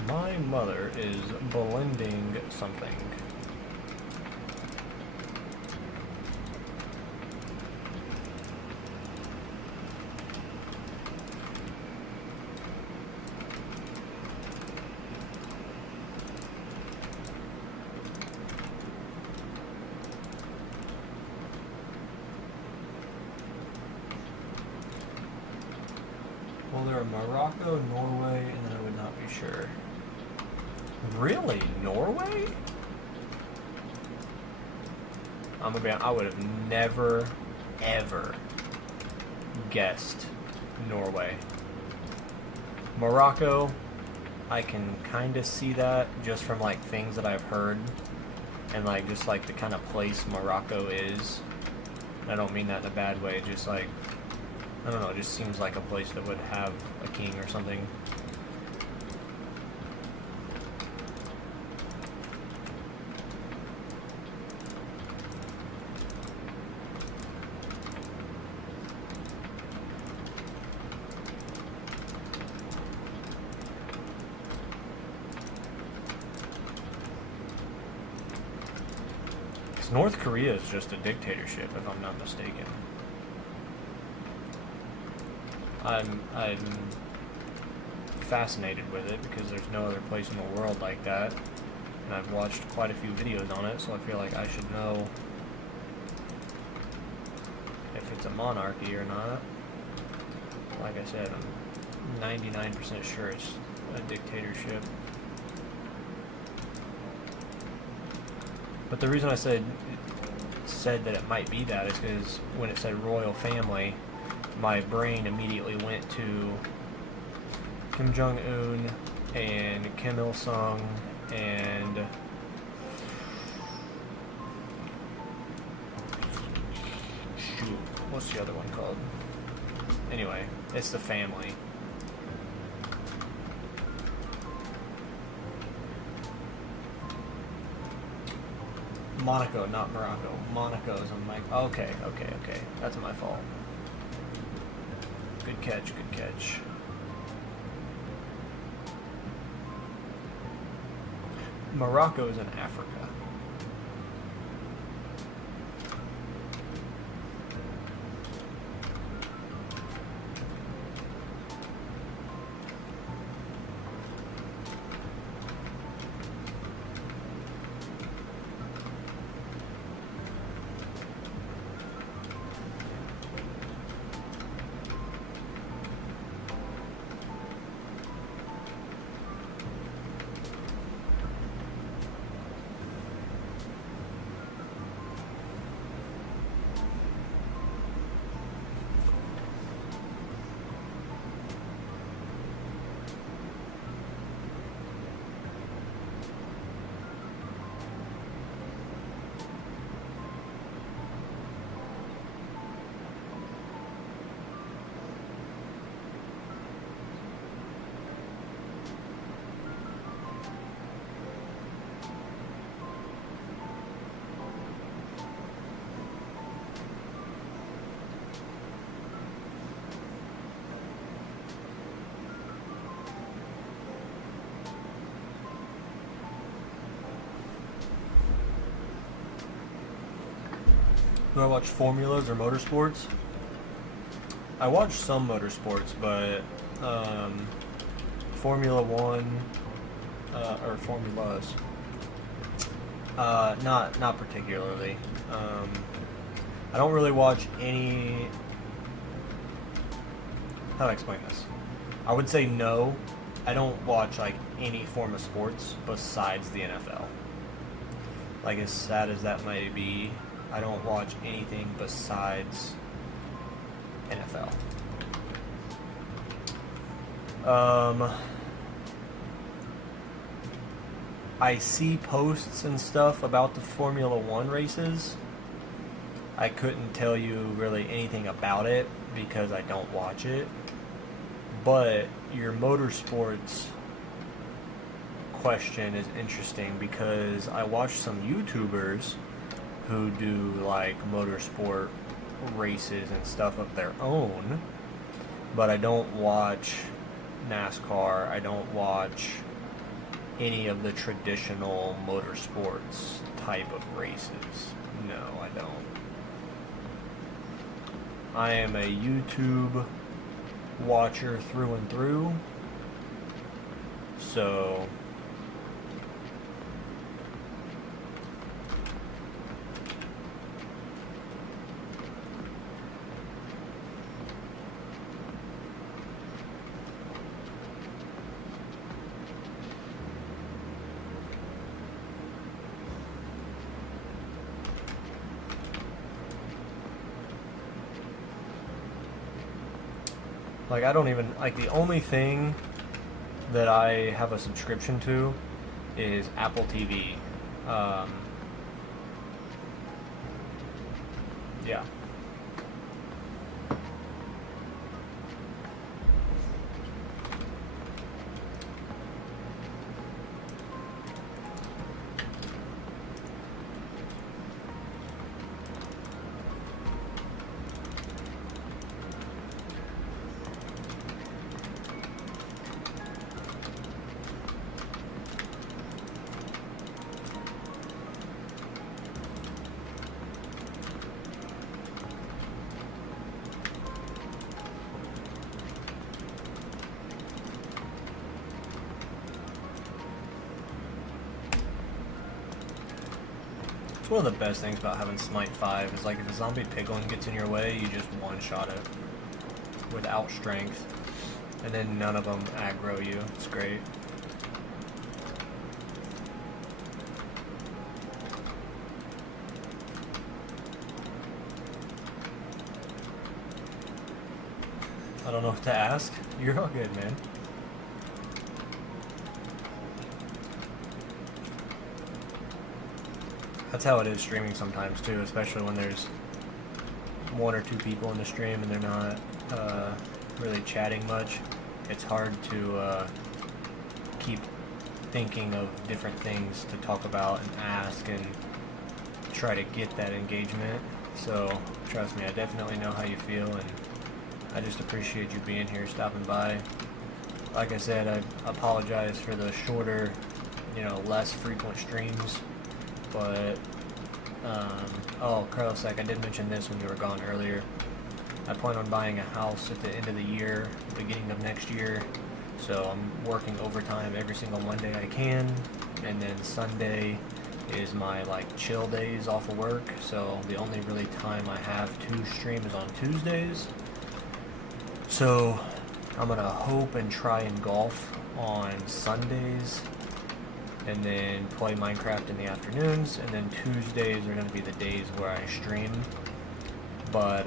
My mother is blending something. Well, there are Morocco, Norway, and then I would not be sure. Really? Norway? I'm gonna be honest, I would have never, ever guessed Norway. Morocco, I can kind of see that just from like things that I've heard and like just like the kind of place Morocco is. I don't mean that in a bad way, just like, I don't know, it just seems like a place that would have a king or something. North Korea is just a dictatorship, if I'm not mistaken. I'm fascinated with it because there's no other place in the world like that, and I've watched quite a few videos on it, so I feel like I should know if it's a monarchy or not. Like I said, I'm 99% sure it's a dictatorship. But the reason I said that it might be that is because when it said royal family, my brain immediately went to Kim Jong-un and Kim Il-sung and shoot, what's the other one called? Anyway, it's the family. Monaco, not Morocco. Monaco is on my... Okay. That's my fault. Good catch. Morocco is in Africa. Do I watch formulas or motorsports? I watch some motorsports, but Formula One or formulas, not particularly. I don't really watch any. How do I explain this? I would say no. I don't watch like any form of sports besides the NFL. Like, as sad as that may be, I don't watch anything besides NFL. I see posts and stuff about the Formula One races. I couldn't tell you really anything about it because I don't watch it. But your motorsports question is interesting because I watch some YouTubers who do like motorsport races and stuff of their own, but I don't watch NASCAR. I don't watch any of the traditional motorsports type of races. No, I don't. I am a YouTube watcher through and through, so like, I don't even, like, the only thing that I have a subscription to is Apple TV. Yeah. One of the best things about having Smite 5 is, like, if a zombie piglin gets in your way, you just one-shot it without strength, and then none of them aggro you. It's great. I don't know what to ask. You're all good, man. That's how it is streaming sometimes too, especially when there's one or two people in the stream and they're not really chatting much. It's hard to keep thinking of different things to talk about and ask and try to get that engagement. So trust me, I definitely know how you feel, and I just appreciate you being here, stopping by. Like I said, I apologize for the shorter, less frequent streams. But, oh, Carlos, like, I did mention this when you were gone earlier. I plan on buying a house at the end of the year, beginning of next year. So I'm working overtime every single Monday I can. And then Sunday is my, like, chill days off of work. So the only really time I have to stream is on Tuesdays. So I'm going to hope and try and golf on Sundays, and then play Minecraft in the afternoons, and then Tuesdays are going to be the days where I stream. But,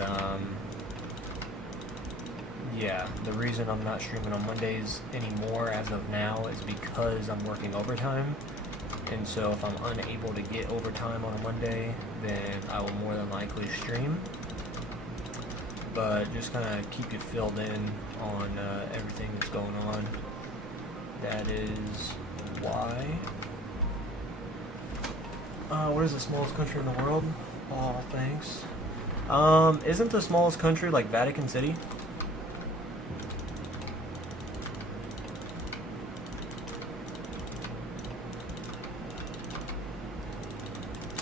yeah, the reason I'm not streaming on Mondays anymore as of now is because I'm working overtime, and so if I'm unable to get overtime on a Monday, then I will more than likely stream. But just kind of keep you filled in on everything that's going on. That is why. What is the smallest country in the world? Oh, thanks. Isn't the smallest country like Vatican City?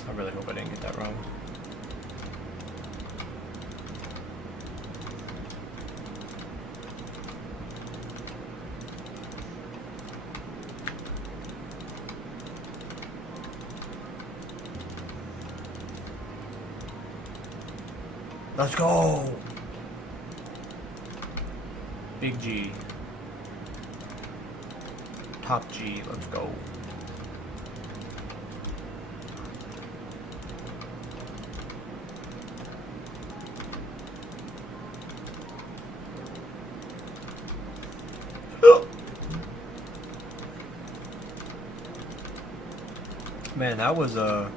I really hope I didn't get that wrong. Let's go! Big G. Top G, let's go. Man, that was a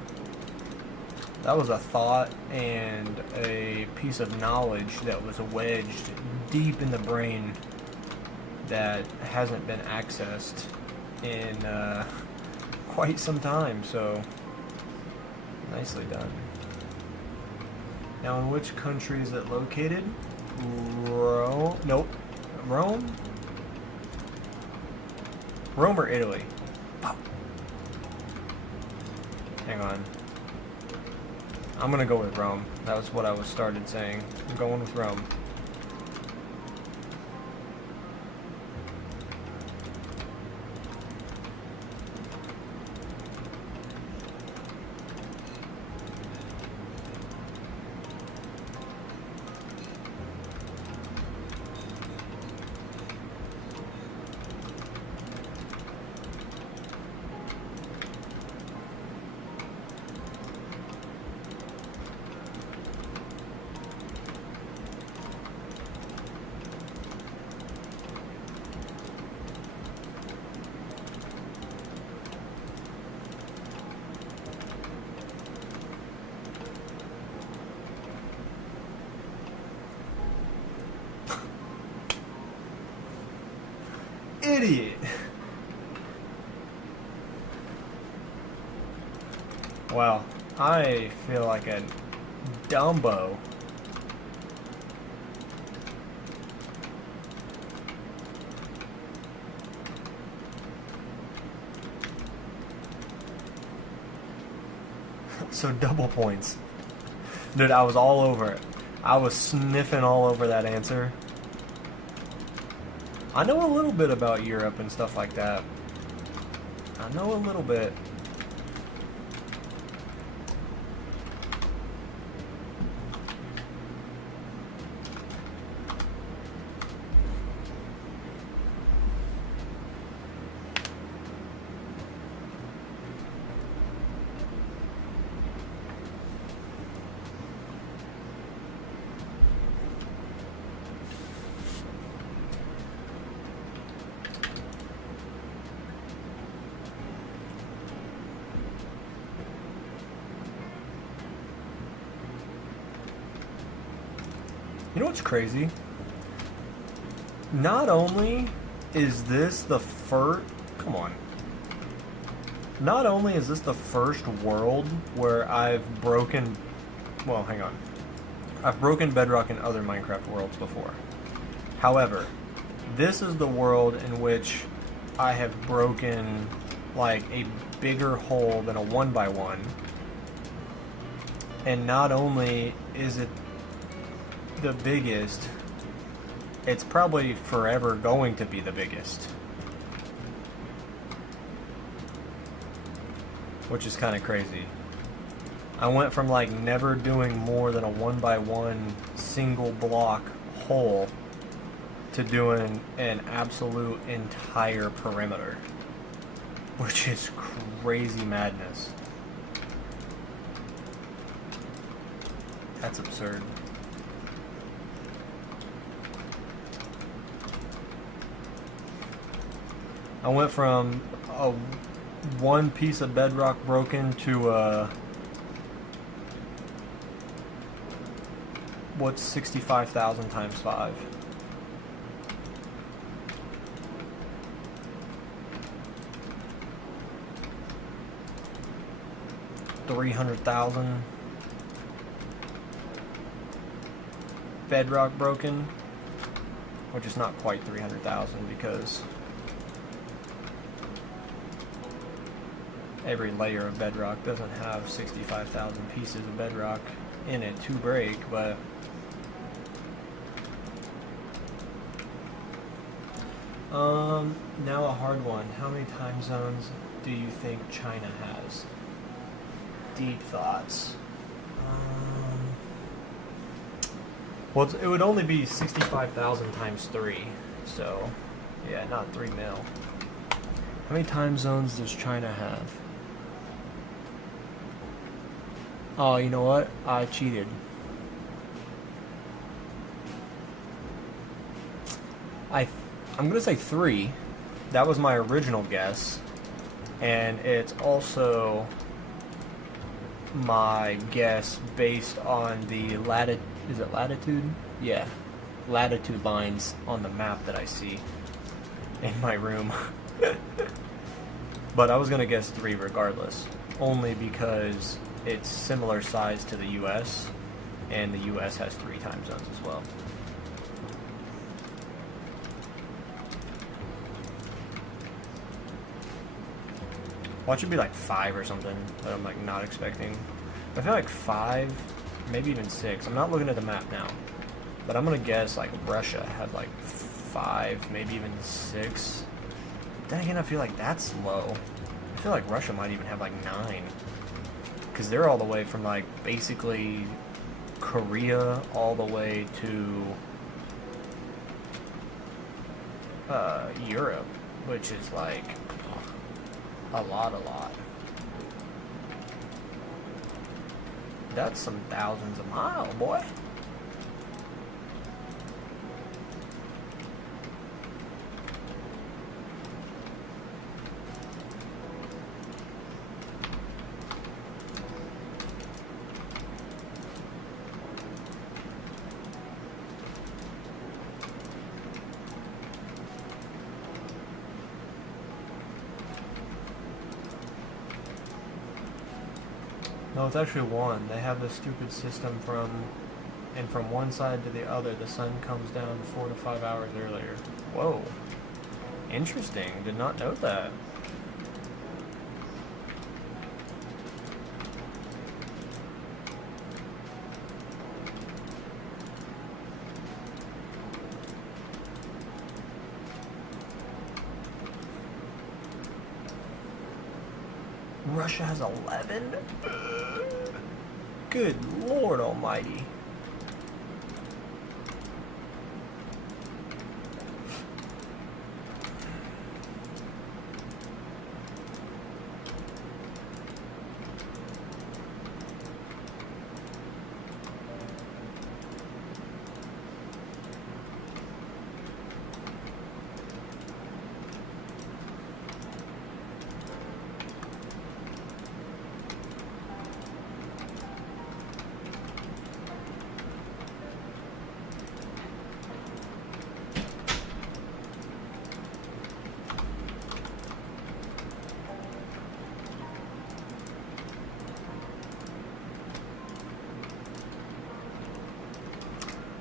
thought and a piece of knowledge that was wedged deep in the brain that hasn't been accessed in quite some time, so nicely done. Now, in which country is it located? Rome? Nope. Rome? Rome or Italy? Oh. Hang on. I'm gonna go with Rome. That was what I was started saying. I'm going with Rome. Idiot! Wow, I feel like a Dumbo. So double points. Dude, I was all over it. I was sniffing all over that answer. I know a little bit about Europe and stuff like that. I know a little bit. You know what's crazy? Not only is this the first... Come on. Not only is this the first world where I've broken... Well, hang on. I've broken Bedrock in other Minecraft worlds before. However, this is the world in which I have broken, like, a bigger hole than a 1x1. And not only is it the biggest, it's probably forever going to be the biggest, which is kind of crazy. I went from like never doing more than a 1x1 single block hole to doing an absolute entire perimeter, which is crazy madness. That's absurd. I went from a one piece of bedrock broken to what's 65,000 times 5? $300,000 bedrock broken, which is not quite 300,000 because every layer of bedrock doesn't have 65,000 pieces of bedrock in it to break, but now a hard one. How many time zones do you think China has? Deep thoughts. Well, it would only be 65,000 times 3. So, yeah, not 3 mil. How many time zones does China have? Oh, you know what? I cheated. I'm gonna say 3. That was my original guess, and it's also my guess based on the latitude. Is it latitude? Yeah, latitude lines on the map that I see in my room. But I was gonna guess 3 regardless, only because it's similar size to the U.S. and the U.S. has 3 time zones as well. Watch it be like 5 or something that I'm like not expecting. I feel like 5, maybe even 6. I'm not looking at the map now, but I'm gonna guess like Russia had like 5, maybe even 6. Then again, I feel like that's low. I feel like Russia might even have like 9, because they're all the way from like basically Korea all the way to Europe, which is like a lot. That's some thousands of miles, boy. No, it's actually 1. They have this stupid system from one side to the other, the sun comes down 4 to 5 hours earlier. Whoa. Interesting. Did not know that. Russia has 11? Good Lord Almighty.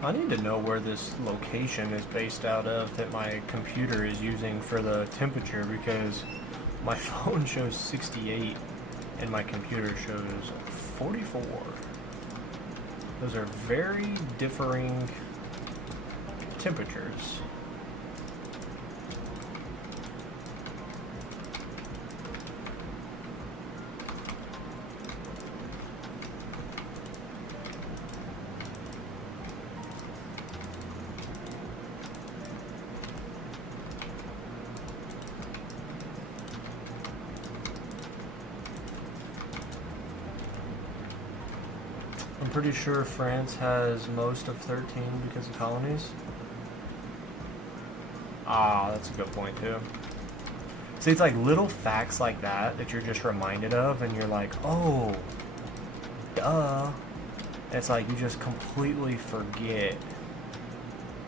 I need to know where this location is based out of that my computer is using for the temperature, because my phone shows 68 and my computer shows 44. Those are very differing temperatures. I'm pretty sure France has most of 13 because of colonies. Ah, that's a good point too. See, it's like little facts like that that you're just reminded of, and you're like, oh, duh. And it's like you just completely forget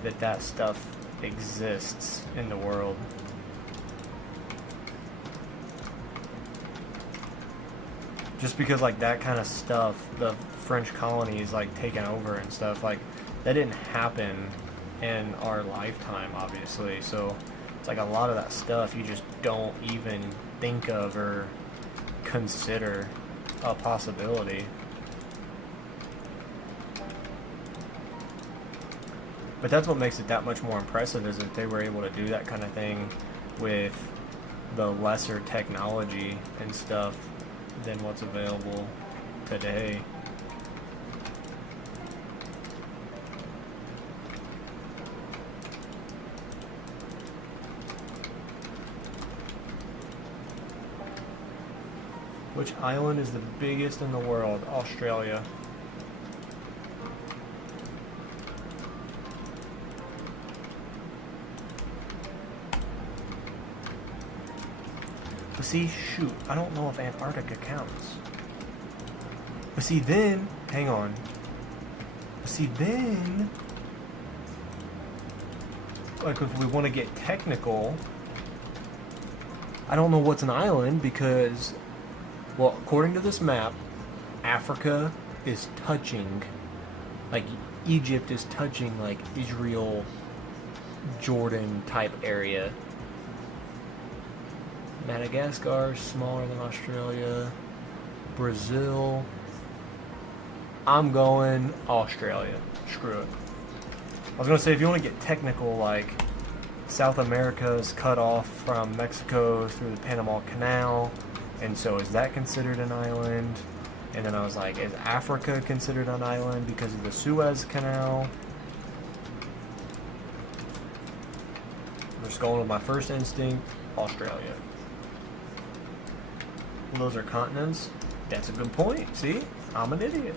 that that stuff exists in the world. Just because like that kind of stuff, the French colonies like taken over and stuff, like that didn't happen in our lifetime, obviously. So it's like a lot of that stuff you just don't even think of or consider a possibility. But that's what makes it that much more impressive, is that they were able to do that kind of thing with the lesser technology and stuff than what's available today. Which island is the biggest in the world? Australia. But see, shoot, I don't know if Antarctica counts. But see, then, hang on. But see, then, like if we want to get technical, I don't know what's an island because, well, according to this map, Africa is touching, like Egypt is touching like Israel, Jordan type area. Madagascar is smaller than Australia. Brazil. I'm going Australia. Screw it. I was going to say, if you want to get technical, like South America is cut off from Mexico through the Panama Canal, and so is that considered an island? And then I was like, is Africa considered an island because of the Suez Canal? I'm just going with my first instinct, Australia. Well, those are continents. That's a good point. See? I'm an idiot.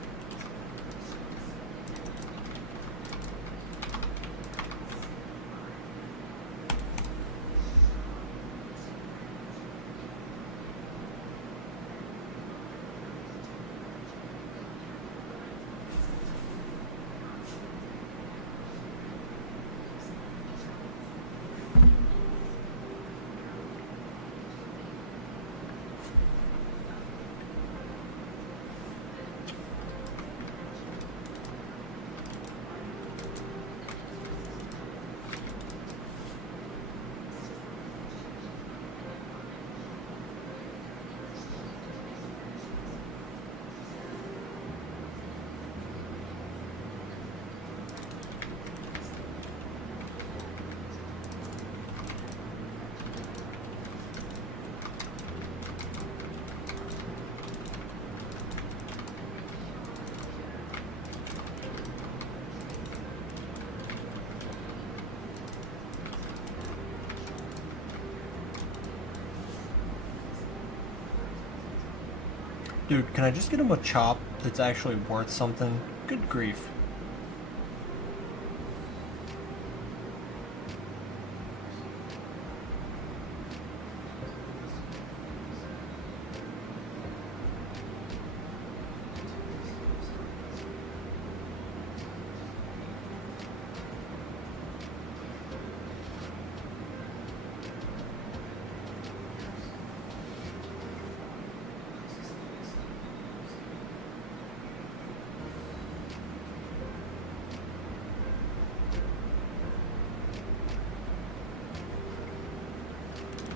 Dude, can I just get him a chop that's actually worth something? Good grief.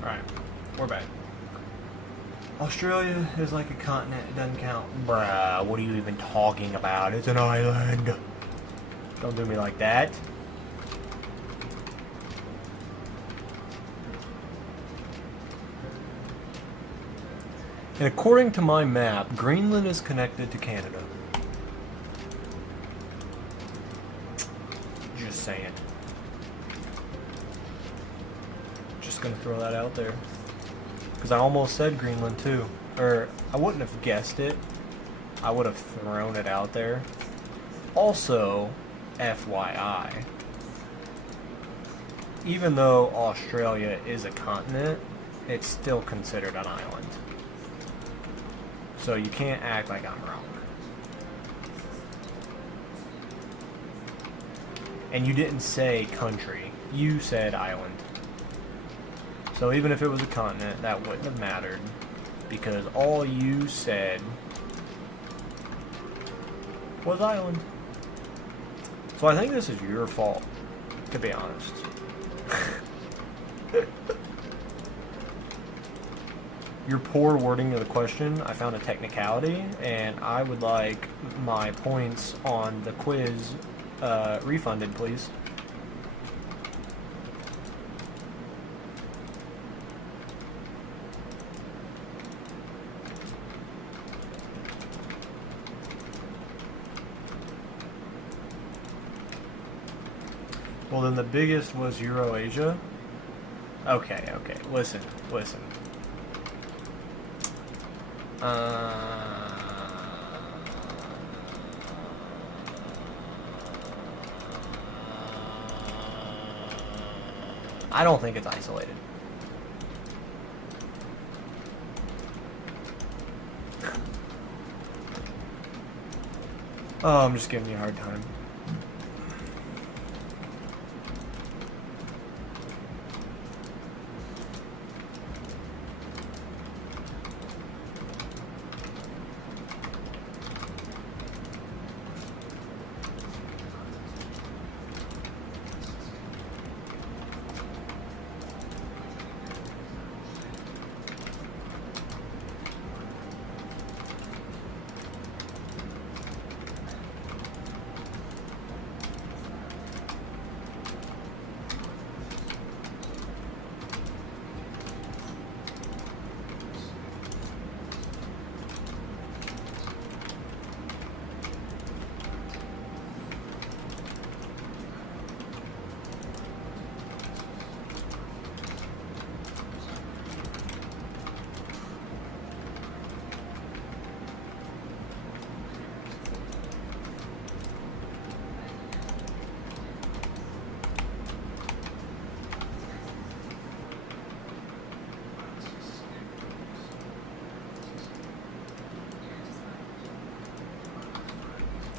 Alright, we're back. Australia is like a continent, it doesn't count. Bruh, what are you even talking about? It's an island. Don't do me like that. And according to my map, Greenland is connected to Canada. Just saying. Gonna throw that out there because I almost said Greenland too, or I wouldn't have guessed it, I would have thrown it out there. Also, FYI, even though Australia is a continent, it's still considered an island, so you can't act like I'm wrong. And you didn't say country, you said island. So even if it was a continent, that wouldn't have mattered, because all you said was island. So I think this is your fault, to be honest. Your poor wording of the question, I found a technicality, and I would like my points on the quiz refunded, please. Well, then the biggest was Eurasia. Okay, listen. I don't think it's isolated. Oh, I'm just giving you a hard time.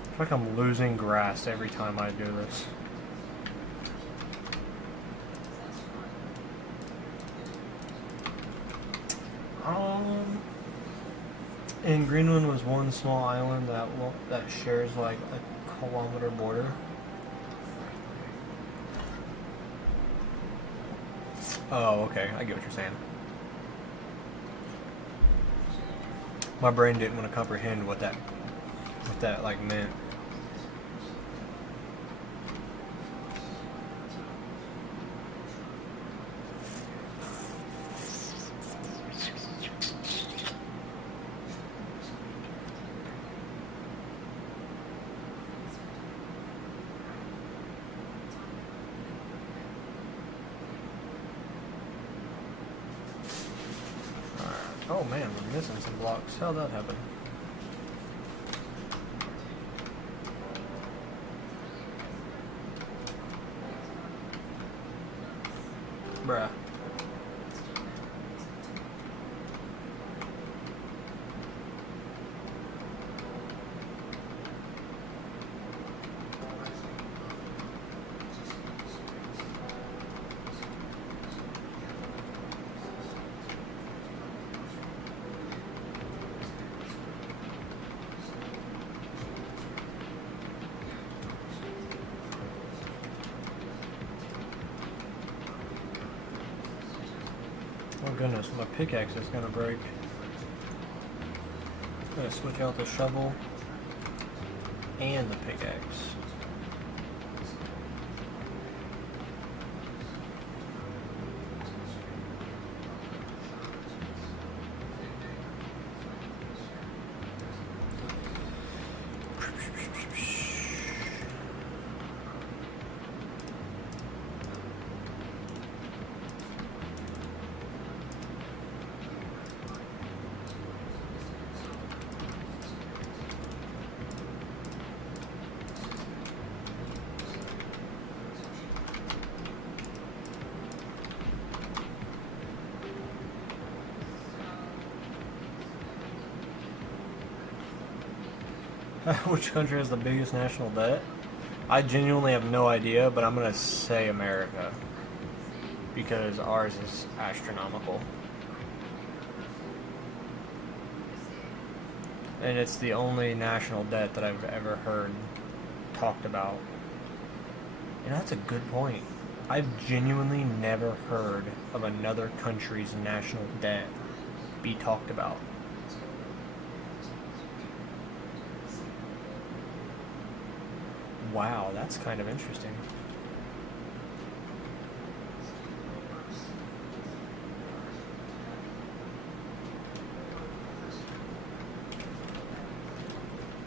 I feel like I'm losing grass every time I do this. In Greenland was one small island that shares like a kilometer border. Oh, okay. I get what you're saying. My brain didn't want to comprehend what that like meant. Oh man, we're missing some blocks. How'd that happen? Bruh. Oh goodness, my pickaxe is gonna break. I'm gonna switch out the shovel and the pickaxe. Which country has the biggest national debt? I genuinely have no idea, but I'm gonna say America because ours is astronomical. And it's the only national debt that I've ever heard talked about. And that's a good point. I've genuinely never heard of another country's national debt be talked about. Wow, that's kind of interesting.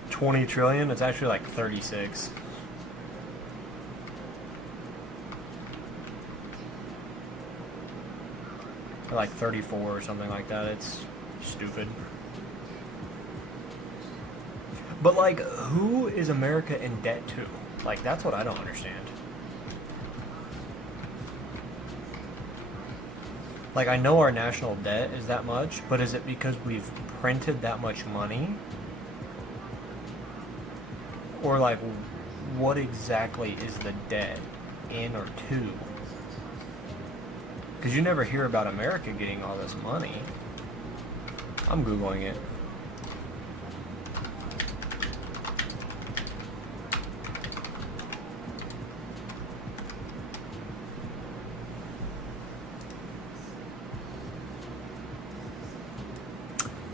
$20 trillion? It's actually like 36. Or like 34 or something like that. It's stupid. But, like, who is America in debt to? Like, that's what I don't understand. Like, I know our national debt is that much, but is it because we've printed that much money? Or, like, what exactly is the debt in or to? Because you never hear about America getting all this money. I'm Googling it.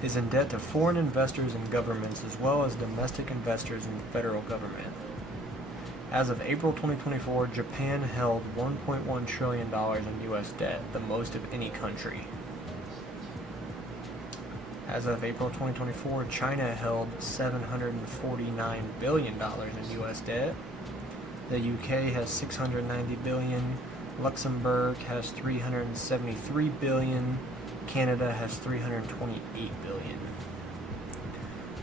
Is in debt to foreign investors and governments as well as domestic investors in the federal government. As of April 2024, Japan held $1.1 trillion in U.S. debt, the most of any country. As of April 2024, China held $749 billion in U.S. debt. The UK has $690 billion. Luxembourg has $373 billion. Canada has $328 billion.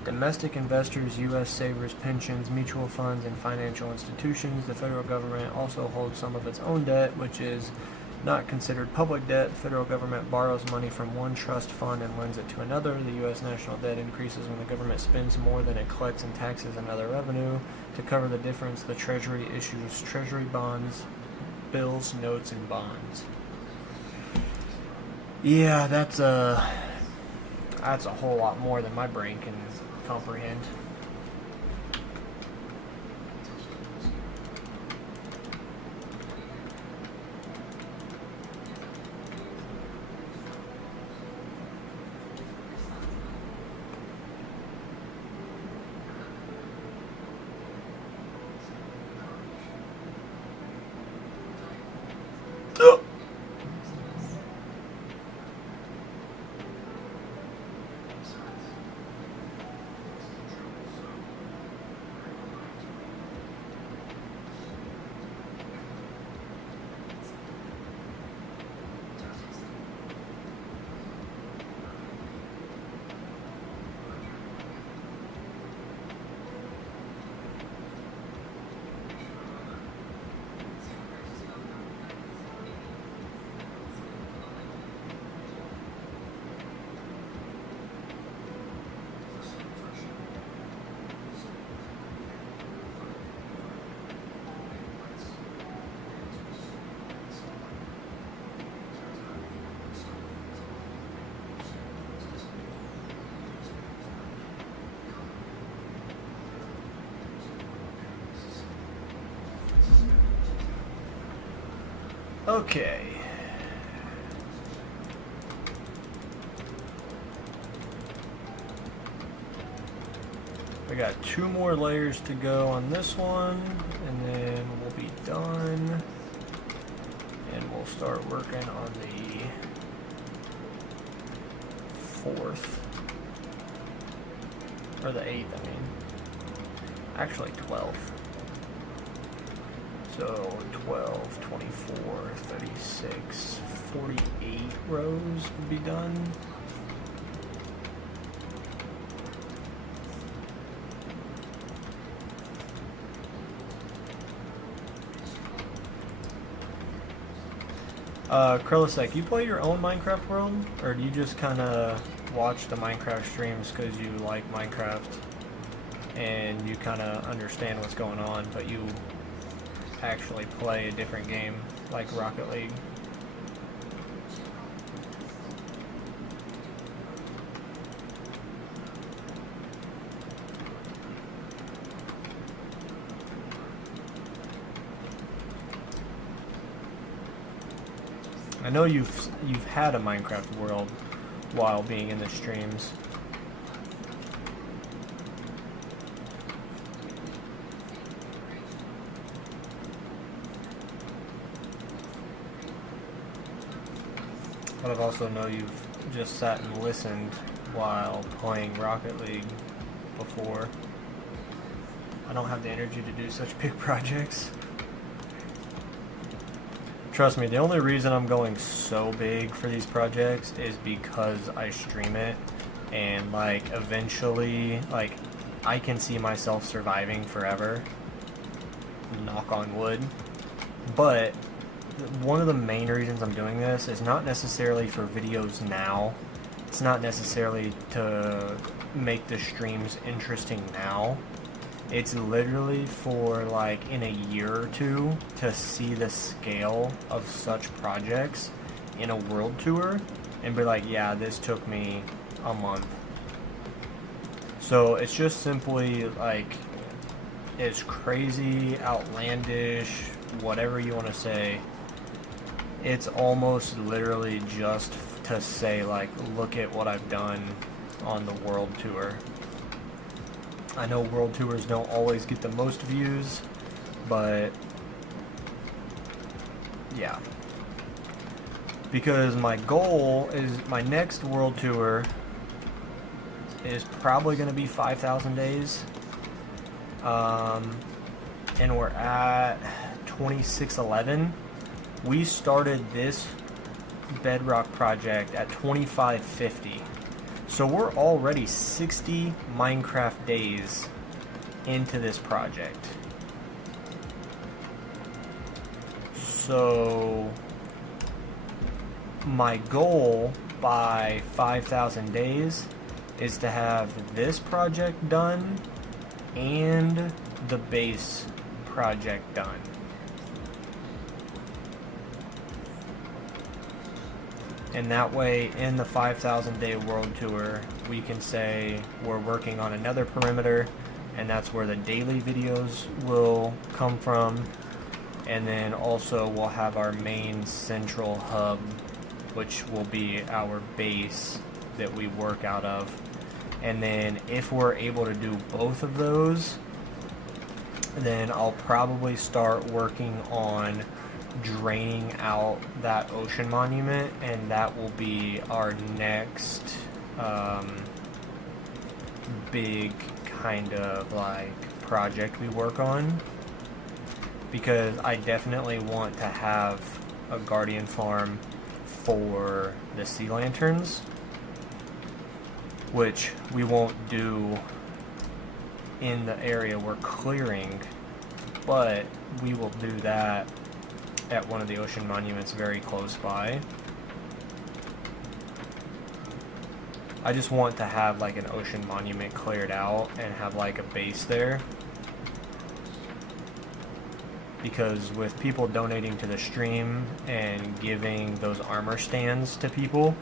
Domestic investors, U.S. savers, pensions, mutual funds, and financial institutions. The federal government also holds some of its own debt, which is not considered public debt. The federal government borrows money from one trust fund and lends it to another. The U.S. national debt increases when the government spends more than it collects in taxes and other revenue. To cover the difference, the Treasury issues Treasury bonds, bills, notes, and bonds. Yeah, that's a whole lot more than my brain can comprehend. Okay. We got 2 more layers to go on this one, and then we'll be done. And we'll start working on the 4th. Or the 8th, I mean. Actually, 12th. So 12, 24, 36, 48 rows would be done. Krellisek, you play your own Minecraft world? Or do you just kind of watch the Minecraft streams because you like Minecraft and you kind of understand what's going on, but you actually play a different game like Rocket League? I know you've had a Minecraft world while being in the streams. But I've also know you've just sat and listened while playing Rocket League before. I don't have the energy to do such big projects. Trust me, the only reason I'm going so big for these projects is because I stream it, and like eventually, like I can see myself surviving forever, knock on wood. But one of the main reasons I'm doing this is not necessarily for videos now. It's not necessarily to make the streams interesting now. It's literally for like in a year or two to see the scale of such projects in a world tour and be like, yeah, this took me a month. So it's just simply like, it's crazy, outlandish, whatever you want to say. It's almost literally just to say like, look at what I've done on the world tour. I know world tours don't always get the most views, but yeah. Because my goal is, my next world tour is probably going to be 5,000 days. And we're at 2611. We started this Bedrock project at 2550. So we're already 60 Minecraft days into this project. So my goal by 5,000 days is to have this project done and the base project done. And that way, in the 5,000 day world tour, we can say we're working on another perimeter, and that's where the daily videos will come from. And then also we'll have our main central hub, which will be our base that we work out of. And then if we're able to do both of those, then I'll probably start working on draining out that ocean monument, and that will be our next big kind of like project we work on, because I definitely want to have a guardian farm for the sea lanterns, which we won't do in the area we're clearing, but we will do that at one of the ocean monuments very close by. I just want to have like an ocean monument cleared out and have like a base there, because with people donating to the stream and giving those armor stands to people,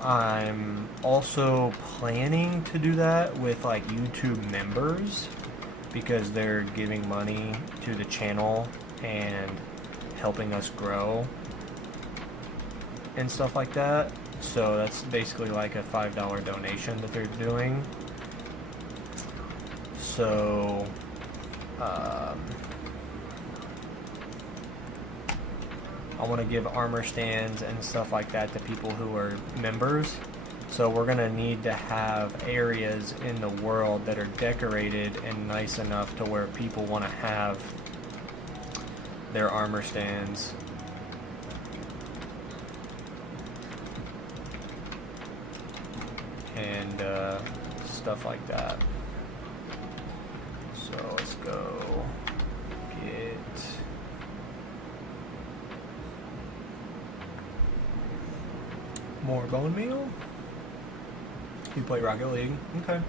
I'm also planning to do that with like YouTube members, because they're giving money to the channel and helping us grow and stuff like that. So that's basically like a $5 donation that they're doing. So I want to give armor stands and stuff like that to people who are members. So we're going to need to have areas in the world that are decorated and nice enough to where people want to have their armor stands. And stuff like that. So let's go get more bone meal. You play Rocket League? Okay.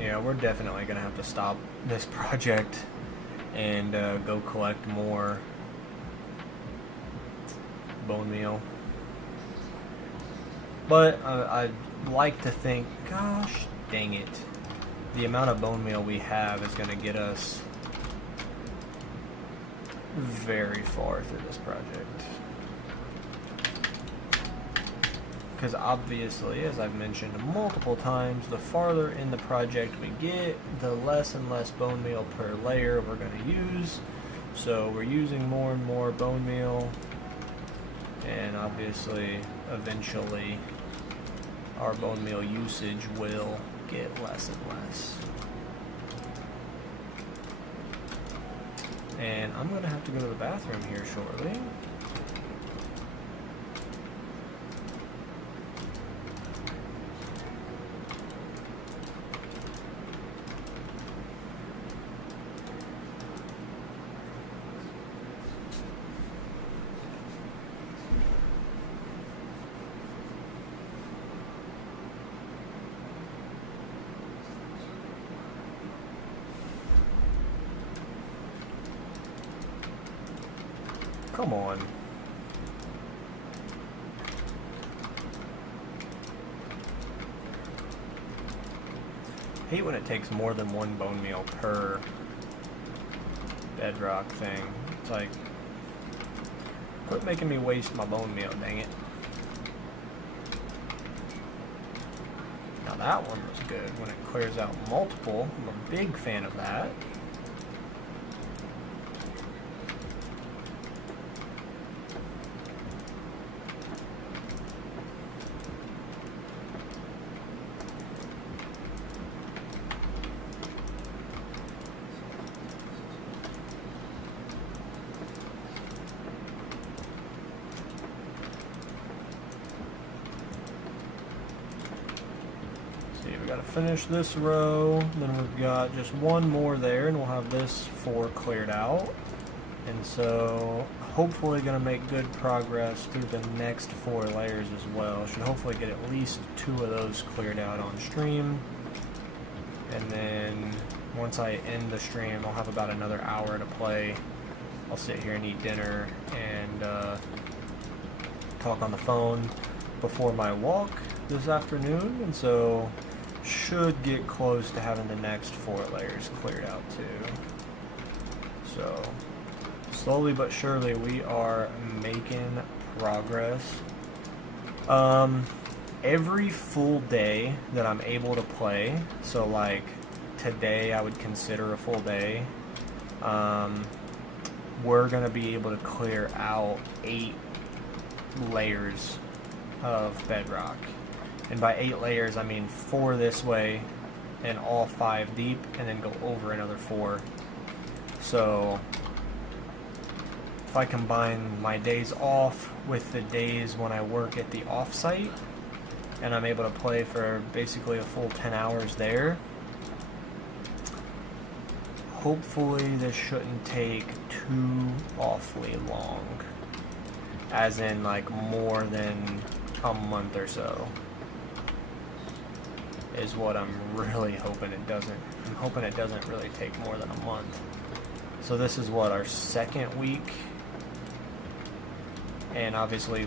Yeah, we're definitely gonna have to stop this project and go collect more bone meal. But I'd like to think, gosh dang it, the amount of bone meal we have is gonna get us very far through this project. Because obviously, as I've mentioned multiple times, the farther in the project we get, the less and less bone meal per layer we're going to use. So we're using more and more bone meal, and obviously, eventually, our bone meal usage will get less and less. and I'm gonna have to go to the bathroom here shortly. Come on. Hate when it takes more than one bone meal per bedrock thing. It's like, quit making me waste my bone meal, dang it. Now that one was good when it clears out multiple. I'm a big fan of that. We gotta finish this row, then we've got just one more there, and we'll have this 4 cleared out. And so, hopefully gonna make good progress through the next 4 layers as well. Should hopefully get at least 2 of those cleared out on stream. And then, once I end the stream, I'll have about another hour to play. I'll sit here and eat dinner and talk on the phone before my walk this afternoon, and so should get close to having the next 4 layers cleared out too. So slowly but surely we are making progress. Every full day that I'm able to play, so like today I would consider a full day, we're gonna be able to clear out 8 layers of bedrock. And by 8 layers, I mean 4 this way and all 5 deep, and then go over another 4. So if I combine my days off with the days when I work at the off-site, and I'm able to play for basically a full 10 hours there, hopefully this shouldn't take too awfully long. As in like more than a month or so. Is what I'm really hoping it doesn't. I'm hoping it doesn't really take more than a month. So this is what, our 2nd week, and obviously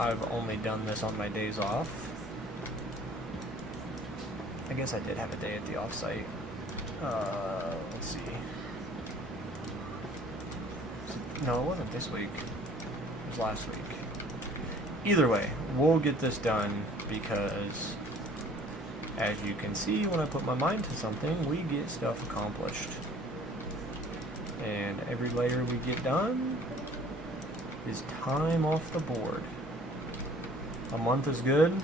I've only done this on my days off. I guess I did have a day at the offsite. Let's see. No, it wasn't this week. It was last week. Either way, we'll get this done because, as you can see, when I put my mind to something, we get stuff accomplished. And every layer we get done is time off the board. A month is good.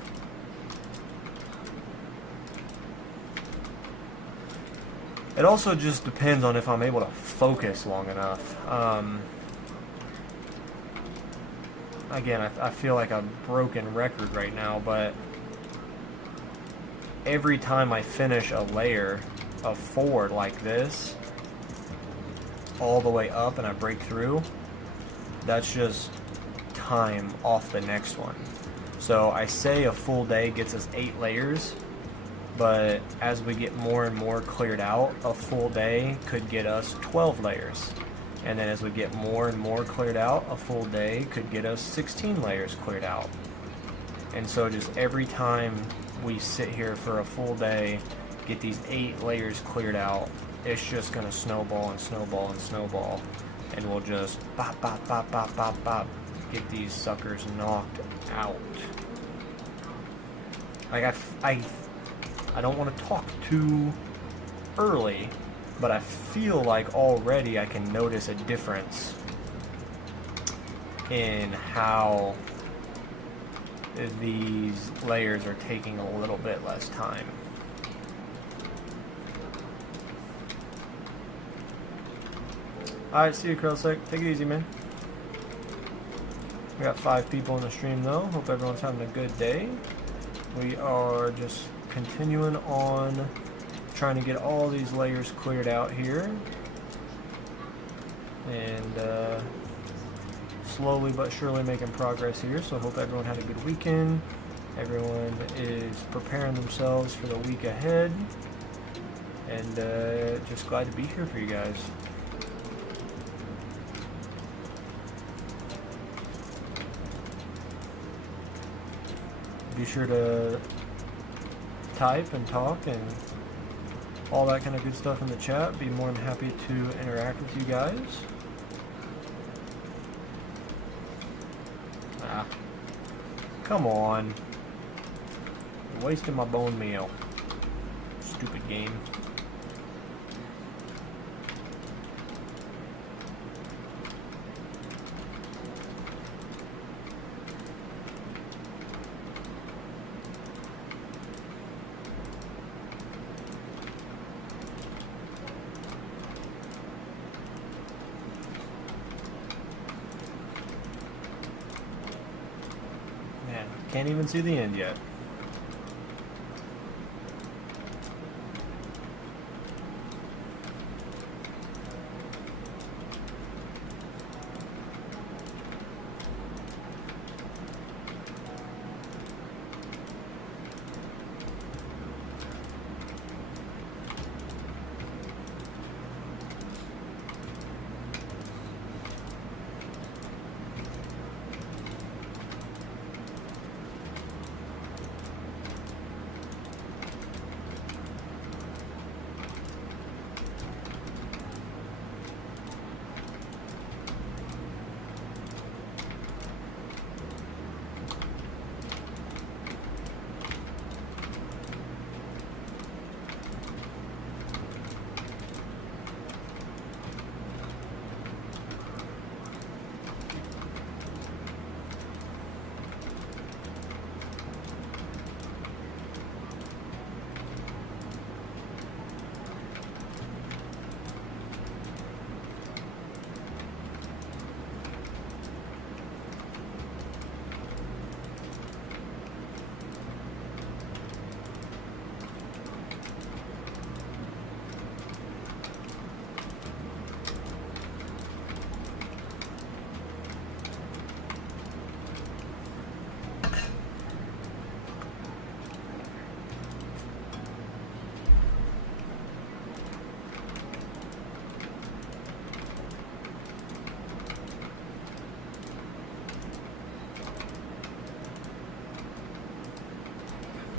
It also just depends on if I'm able to focus long enough. Again, I feel like a broken record right now, but every time I finish a layer of 4 like this, all the way up, and I break through, that's just time off the next one. So I say a full day gets us 8 layers, but as we get more and more cleared out, a full day could get us 12 layers. And then as we get more and more cleared out, a full day could get us 16 layers cleared out. And so just every time we sit here for a full day, get these 8 layers cleared out, it's just going to snowball and snowball and snowball. And we'll just bop, bop, bop, bop, bop, bop, get these suckers knocked out. Like I don't want to talk too early, but I feel like already I can notice a difference in how these layers are taking a little bit less time. Alright, see you, Krillsick. Take it easy, man. We got 5 people in the stream, though. Hope everyone's having a good day. We are just continuing on trying to get all these layers cleared out here. And slowly but surely making progress here. So hope everyone had a good weekend. Everyone is preparing themselves for the week ahead. And just glad to be here for you guys. Be sure to type and talk and all that kind of good stuff in the chat. Be more than happy to interact with you guys. Ah, come on. You're wasting my bone meal. Stupid game. Can't even see the end yet.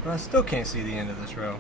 But I still can't see the end of this row.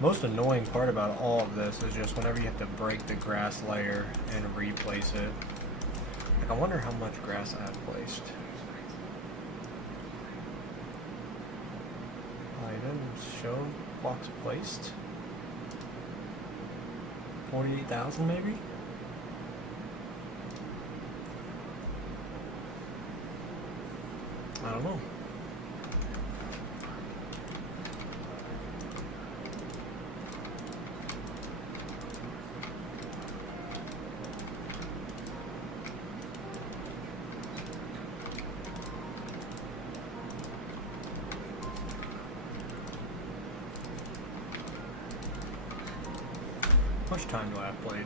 Most annoying part about all of this is just whenever you have to break the grass layer and replace it. Like, I wonder how much grass I've placed. Items show blocks placed. 48,000 maybe? I don't know. How much time do I have played?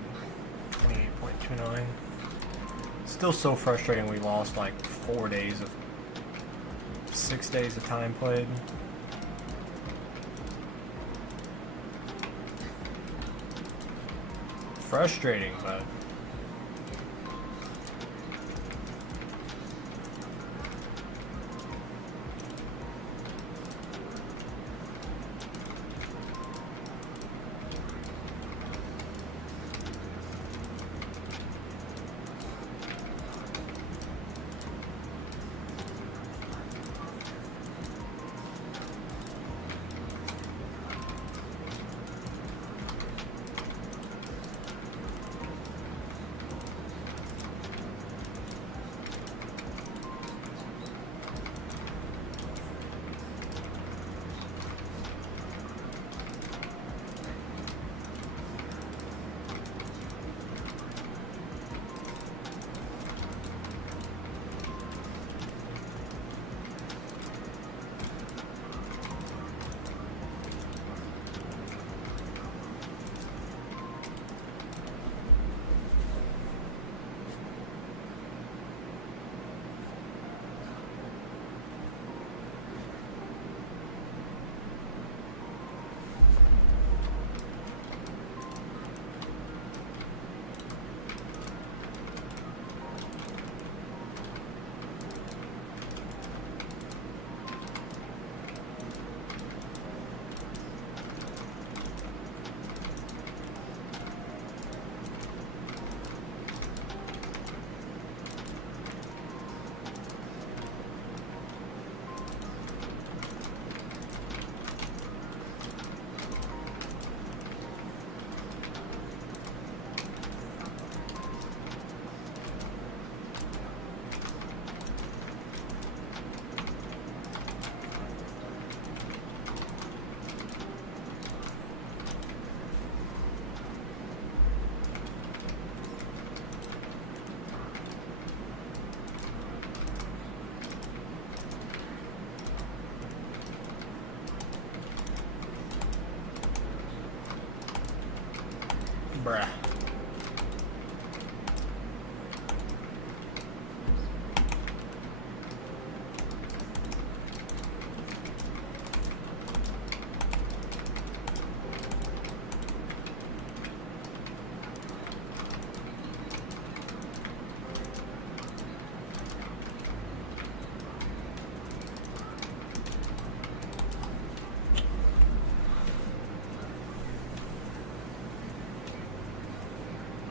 28.29. Still so frustrating we lost like 4 days of 6 days of time played. Frustrating, but Bruh.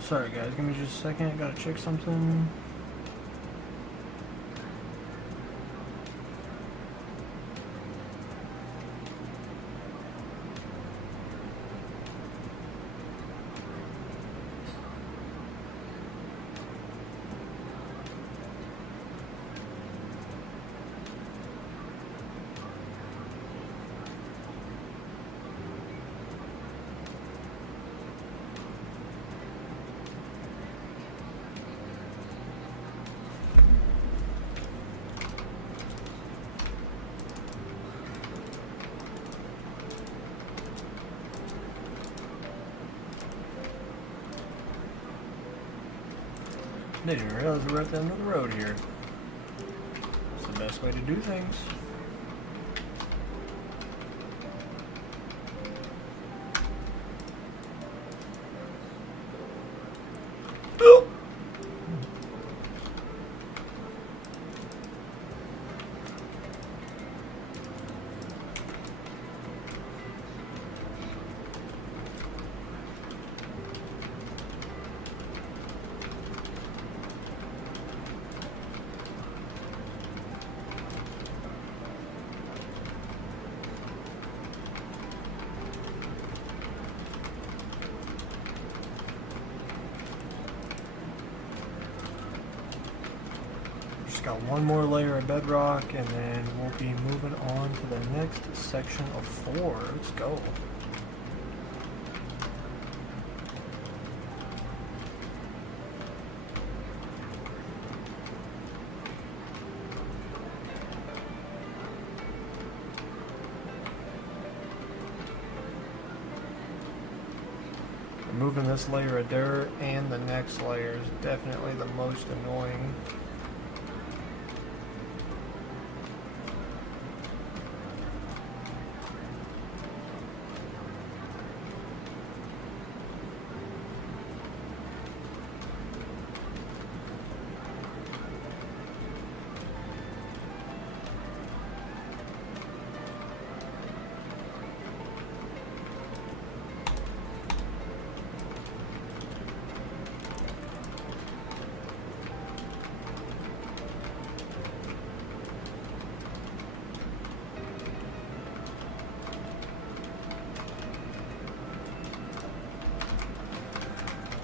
Sorry guys, give me just a second, gotta check something. Didn't even realize we were at the end of the road here. It's the best way to do things. Got one more layer of bedrock and then we'll be moving on to the next section of 4. Let's go. Removing this layer of dirt and the next layer is definitely the most annoying.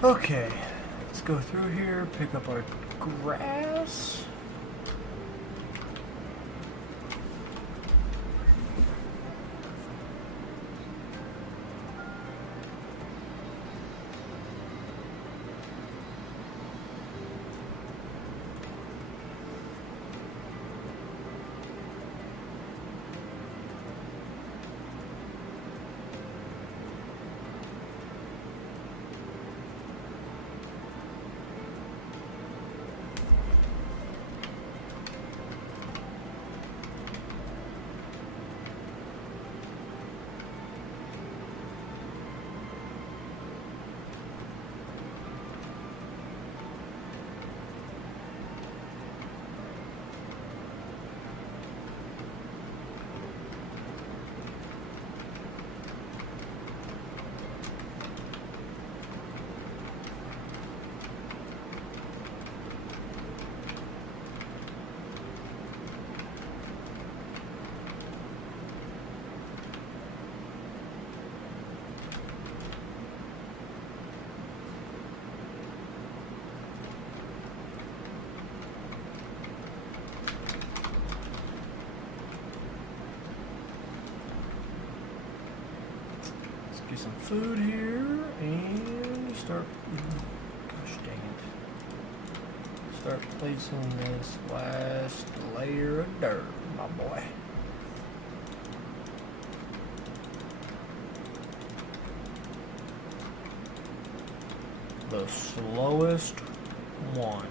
Okay, let's go through here, pick up our grass. Get some food here and start, gosh dang it, start placing this last layer of dirt, my boy. the slowest one.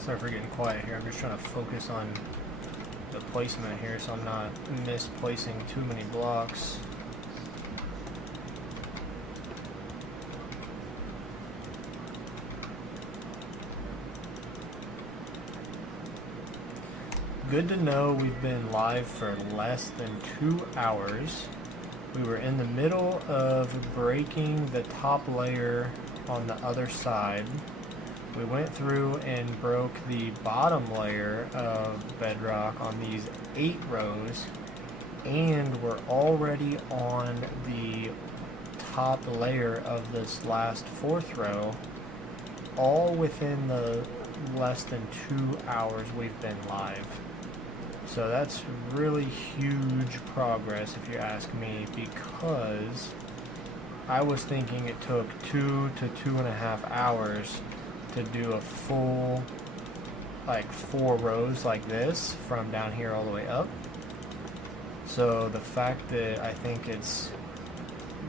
Sorry for getting quiet here. I'm just trying to focus on the placement here so I'm not misplacing too many blocks. Good to know we've been live for less than 2 hours. We were in the middle of breaking the top layer on the other side. We went through and broke the bottom layer of bedrock on these 8 rows, and we're already on the top layer of this last 4th row, all within the less than 2 hours we've been live. So that's really huge progress if you ask me, because I was thinking it took 2 to 2.5 hours to do a full, like 4 rows like this from down here all the way up. So the fact that I think it's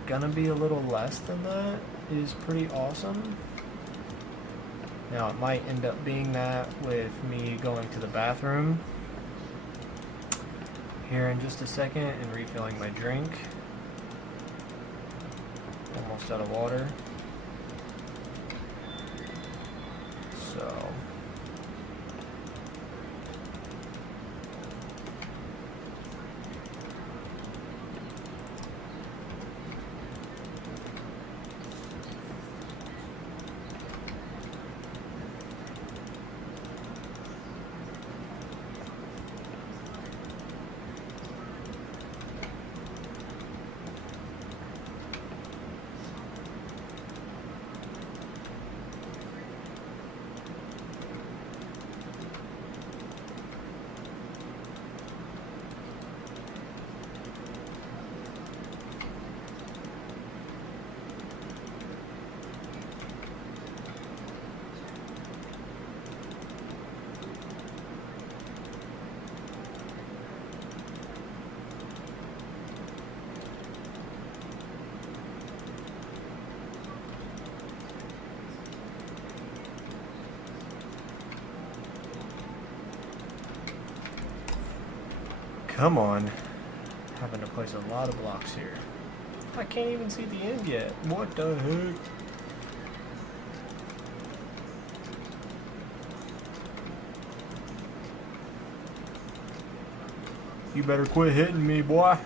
gonna be a little less than that is pretty awesome. Now it might end up being that with me going to the bathroom here in just a second and refilling my drink. Almost out of water. So come on. Having to place a lot of blocks here. I can't even see the end yet. What the heck? You better quit hitting me, boy.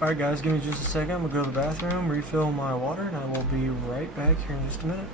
Alright guys, give me just a second. I'm gonna go to the bathroom, refill my water, and I will be right back here in just a minute.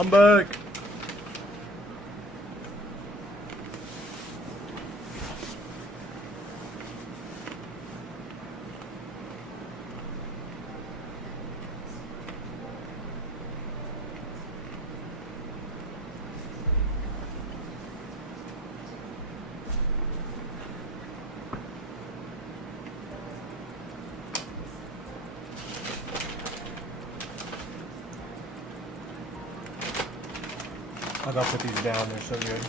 I'm back. I gotta put these down, they're so good.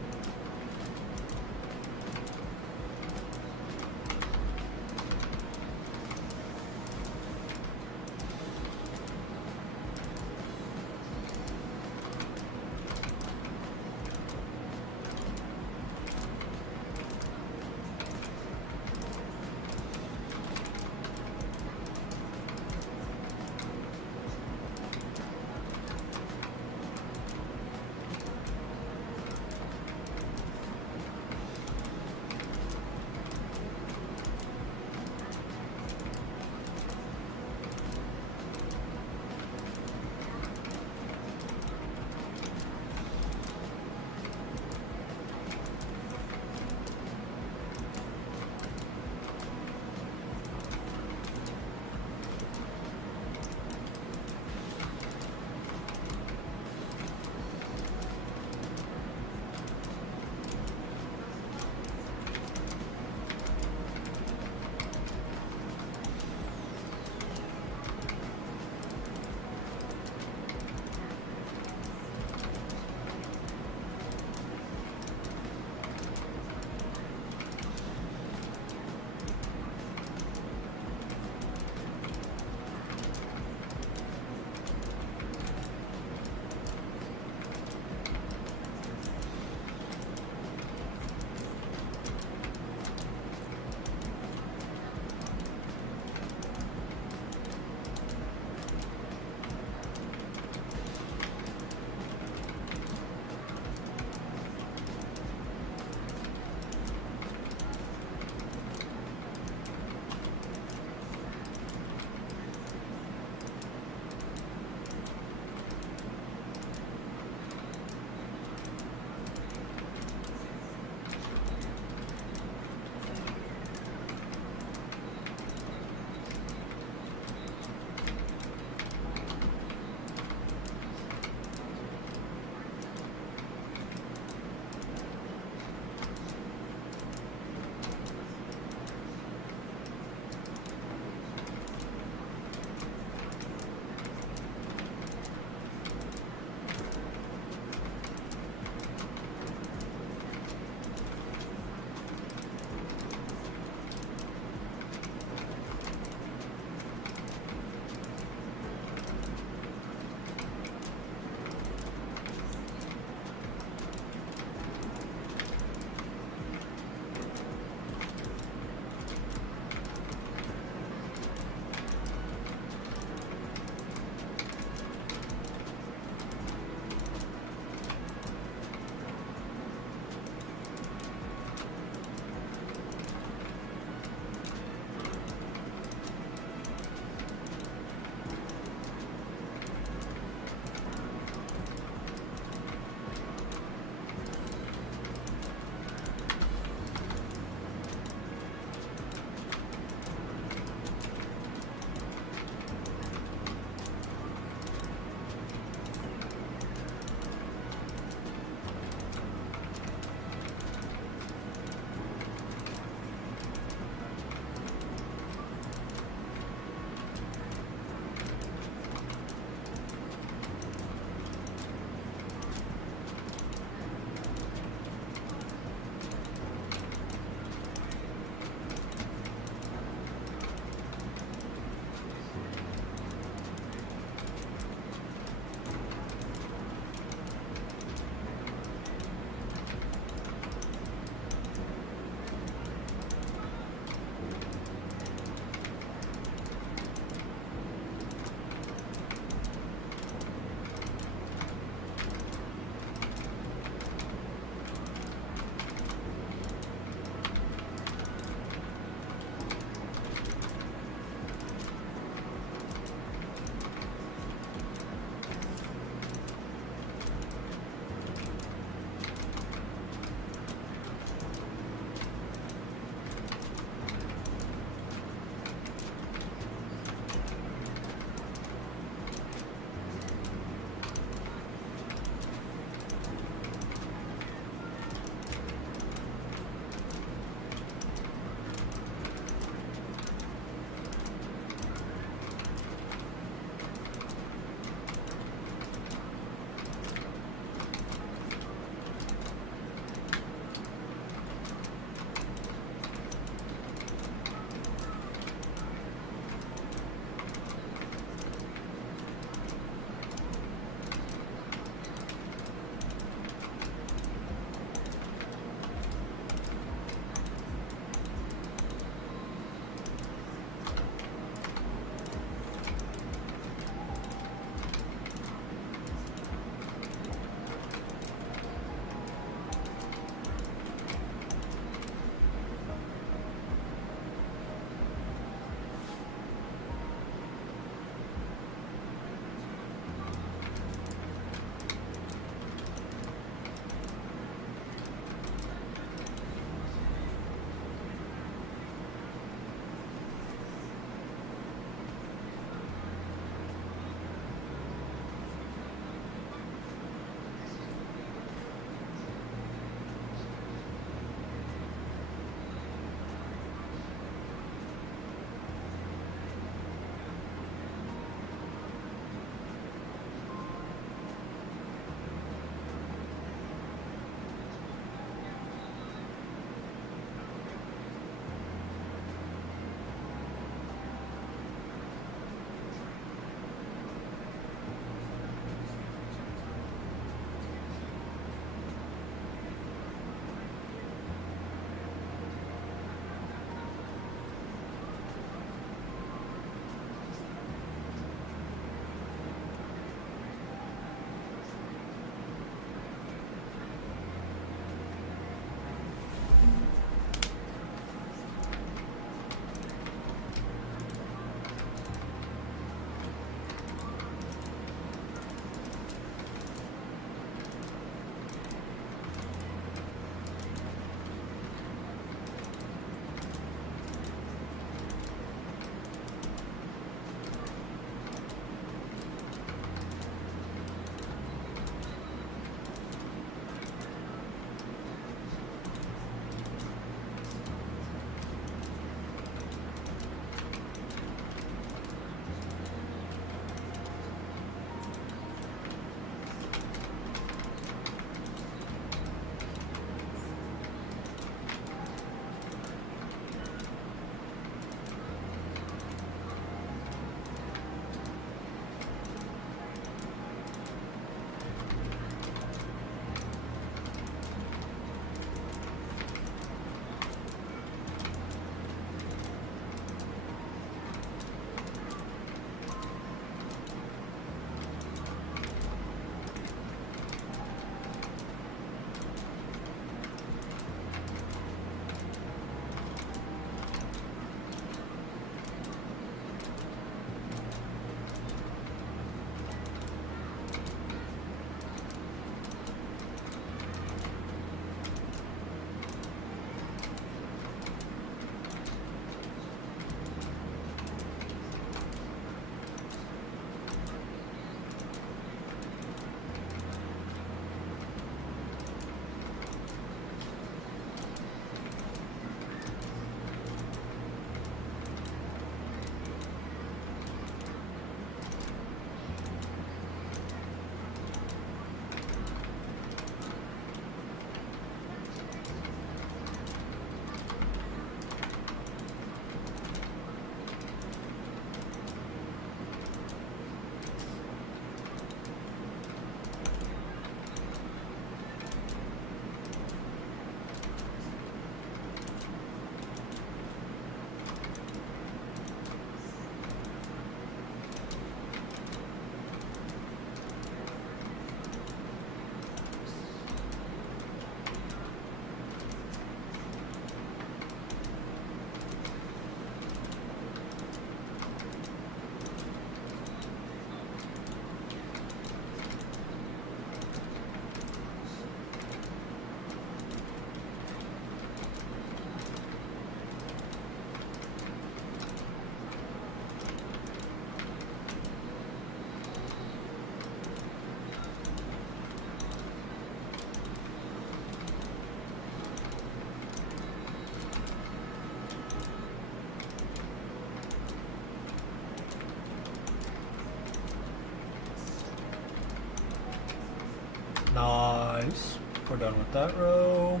place. We're done with that row.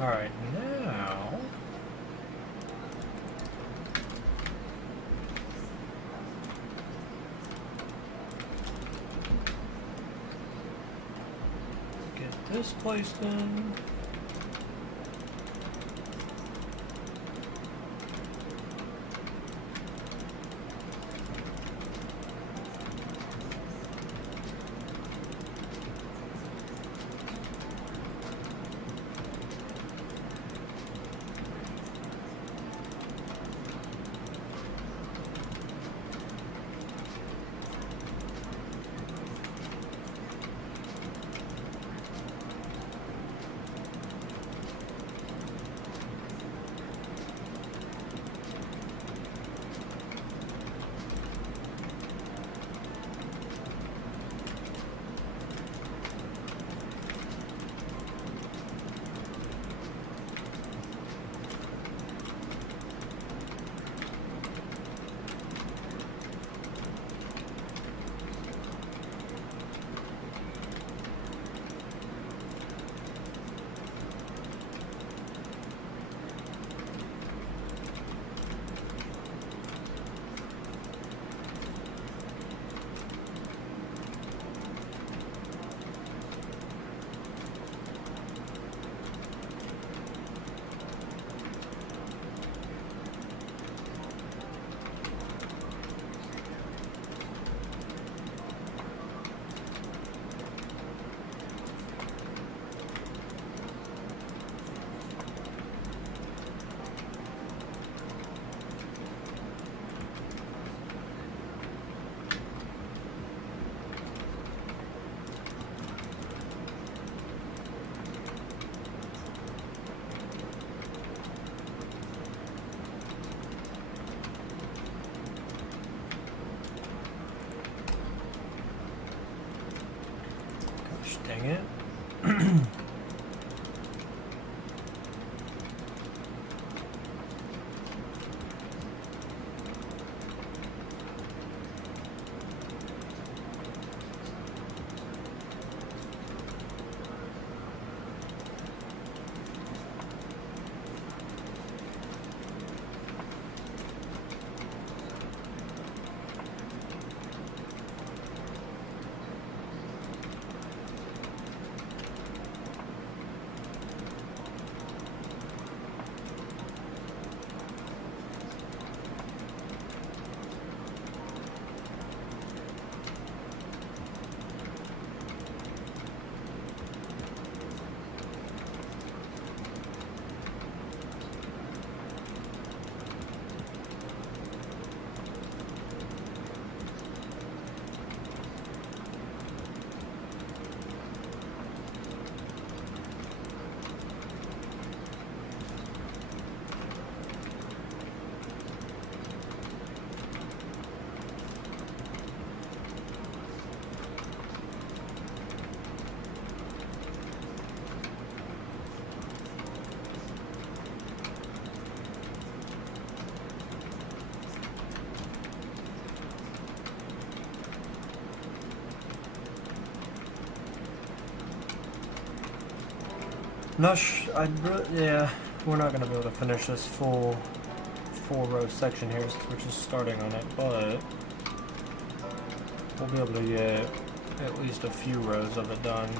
Alright, now get this placed in. dang it. Yeah, we're not gonna be able to finish this full 4-row section here, since we're just starting on it, but we'll be able to get at least a few rows of it done.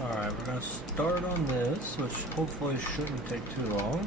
Alright, we're going to start on this, which hopefully shouldn't take too long.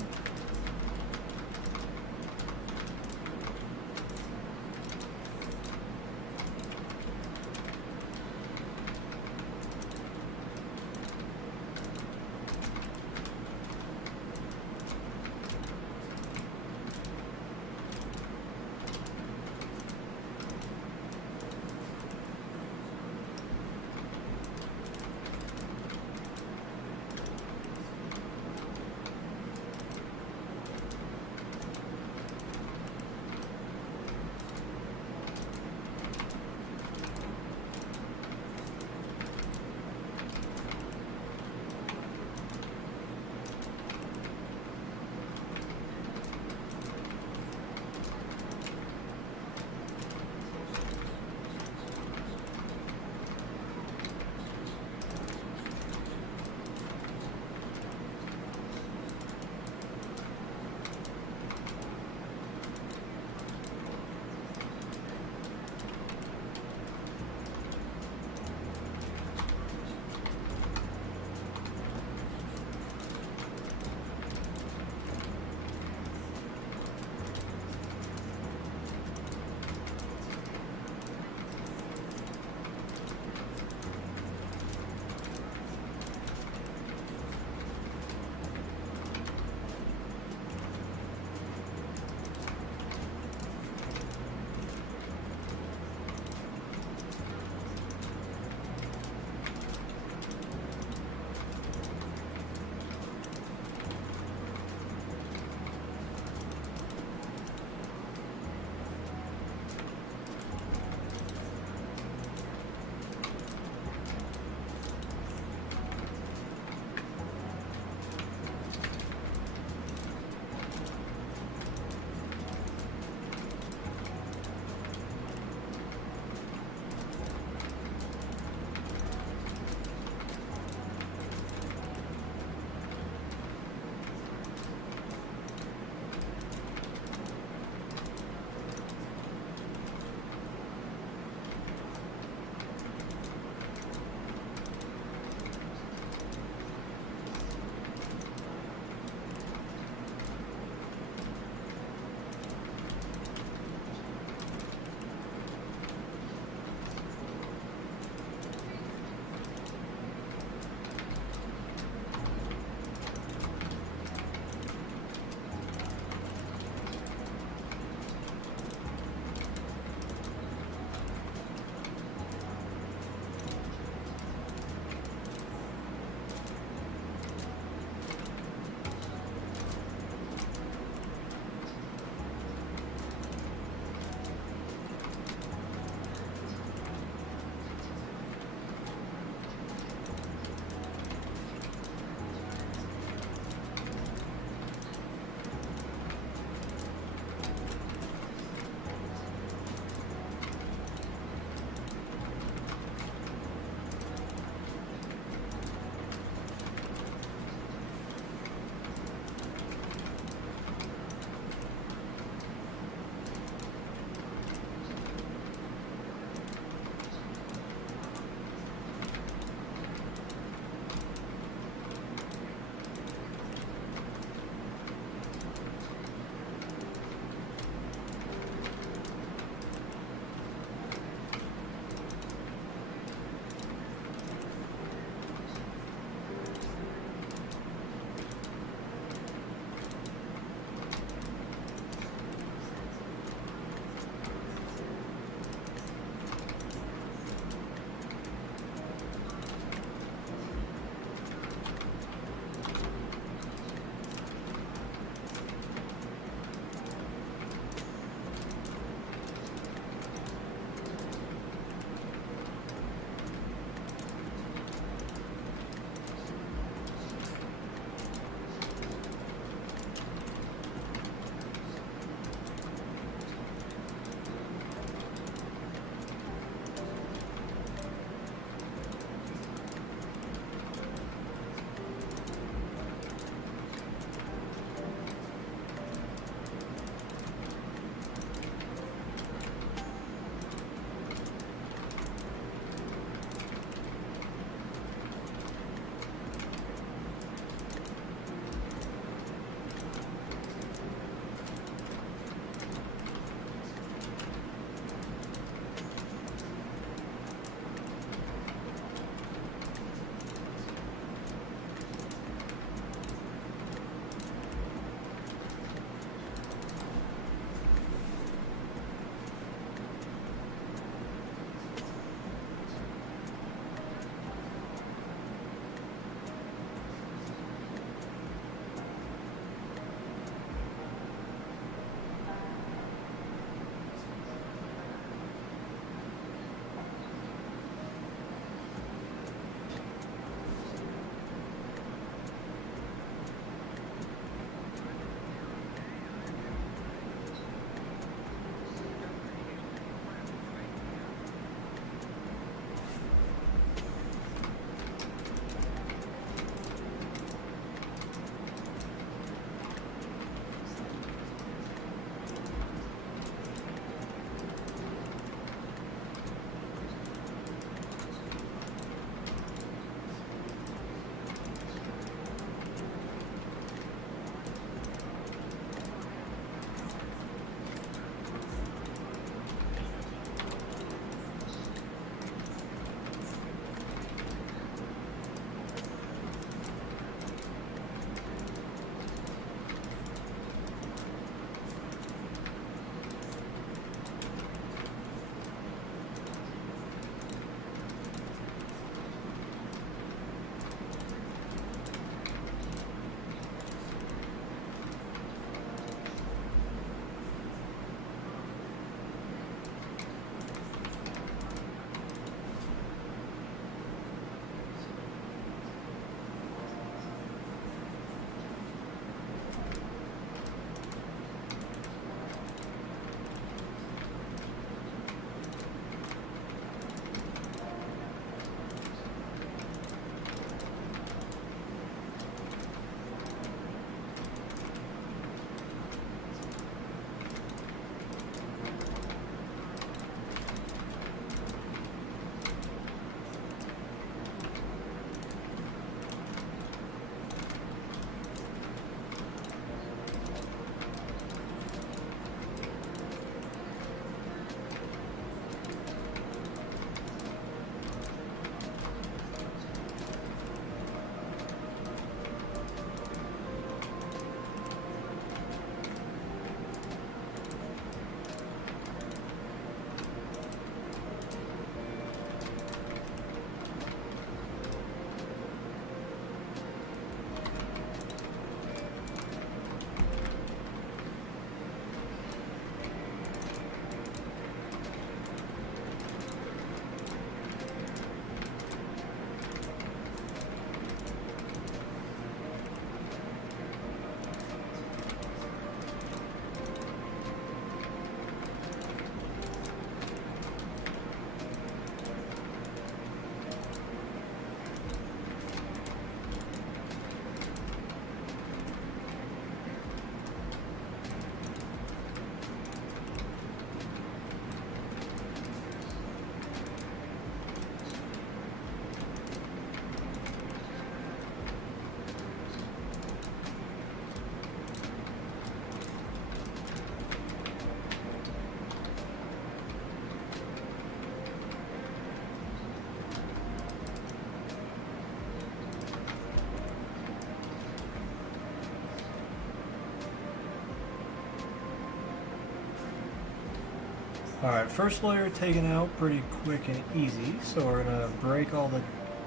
Alright, first layer taken out pretty quick and easy, so we're gonna break all the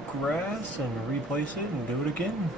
grass and replace it and do it again.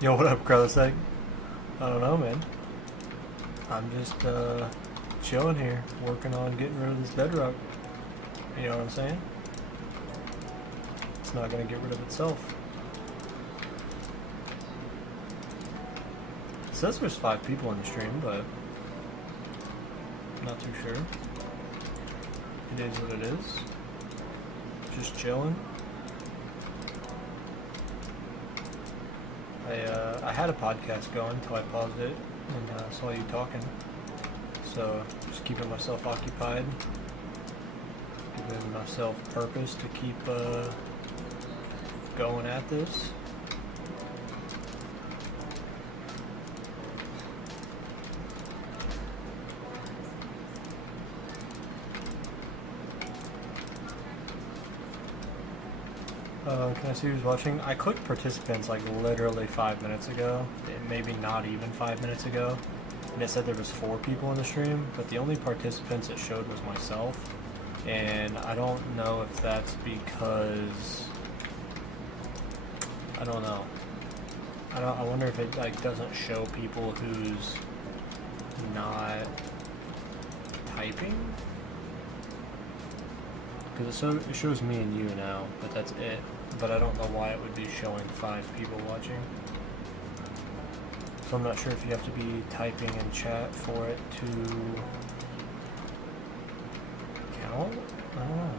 Yo, what up, Krellisek? I don't know, man. I'm just chilling here, working on getting rid of this bedrock. You know what I'm saying? It's not gonna get rid of itself. It says there's 5 people in the stream, but I'm not too sure. It is what it is. Just chilling. I had a podcast going until I paused it and saw you talking. So just keeping myself occupied, giving myself purpose to keep going at this. Can I see who's watching? I clicked participants like literally 5 minutes ago, maybe not even 5 minutes ago, and it said there was 4 people in the stream, but the only participants it showed was myself, and I don't know if that's because, I don't know. I wonder if it like doesn't show people who's not typing. Because it shows me and you now, but that's it. But I don't know why it would be showing 5 people watching. So I'm not sure if you have to be typing in chat for it to count? I don't know.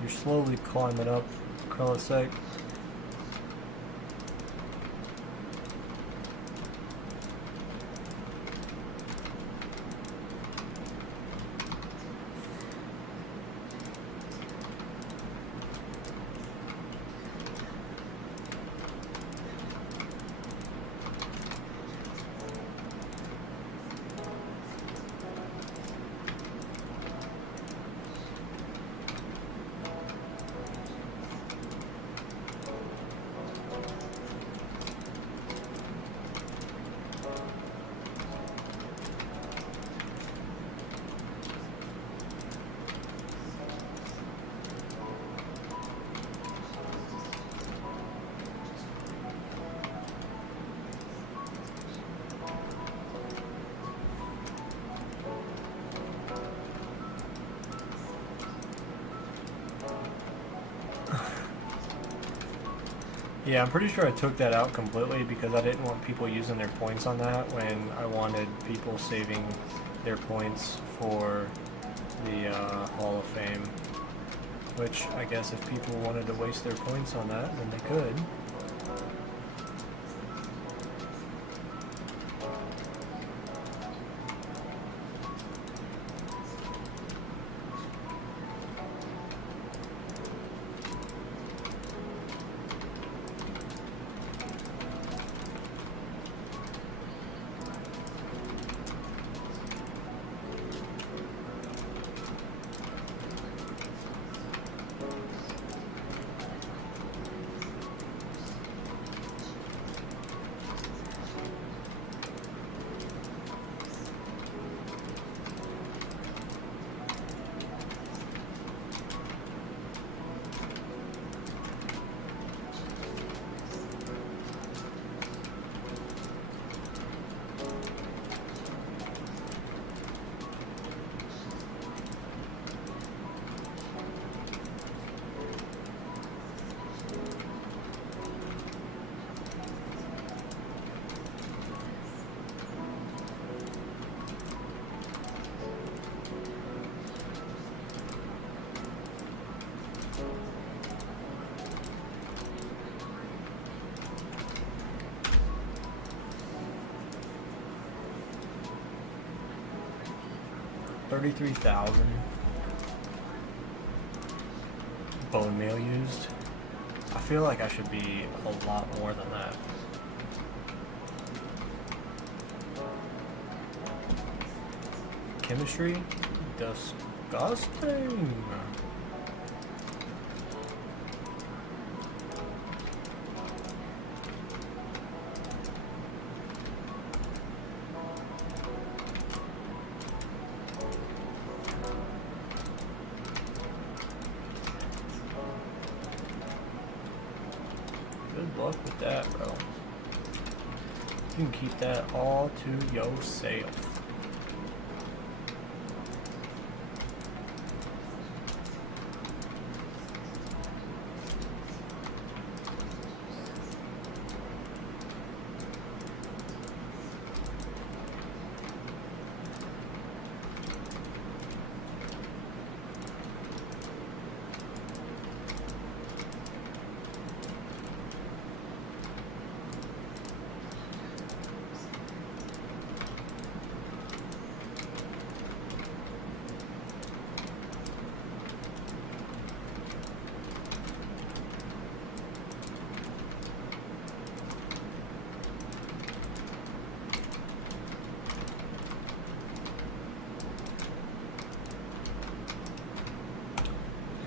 You're slowly climbing up, Krellisek. Yeah, I'm pretty sure I took that out completely because I didn't want people using their points on that when I wanted people saving their points for the Hall of Fame. Which, I guess if people wanted to waste their points on that, then they could. 33,000 bone meal used. I feel like I should be a lot more than that. Chemistry? Disgusting. Good luck with that, bro. You can keep that all to yourself.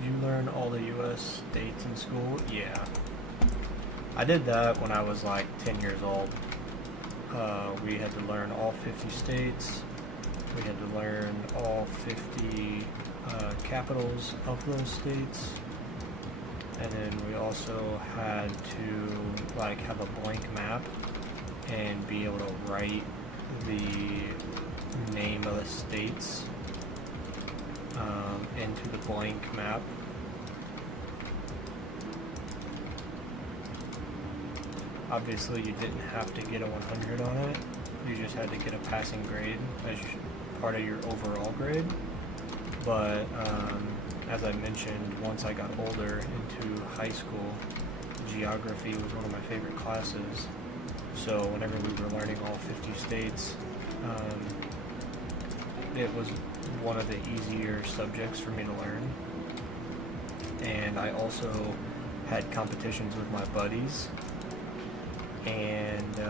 You learn all the U.S. states in school? Yeah. I did that when I was like 10 years old. We had to learn all 50 states. We had to learn all 50 capitals of those states. And then we also had to like have a blank map and be able to write the name of the states into the blank map. Obviously, you didn't have to get a 100 on it. You just had to get a passing grade as part of your overall grade. But as I mentioned, once I got older into high school, geography was one of my favorite classes. So whenever we were learning all 50 states, it was one of the easier subjects for me to learn. And I also had competitions with my buddies, and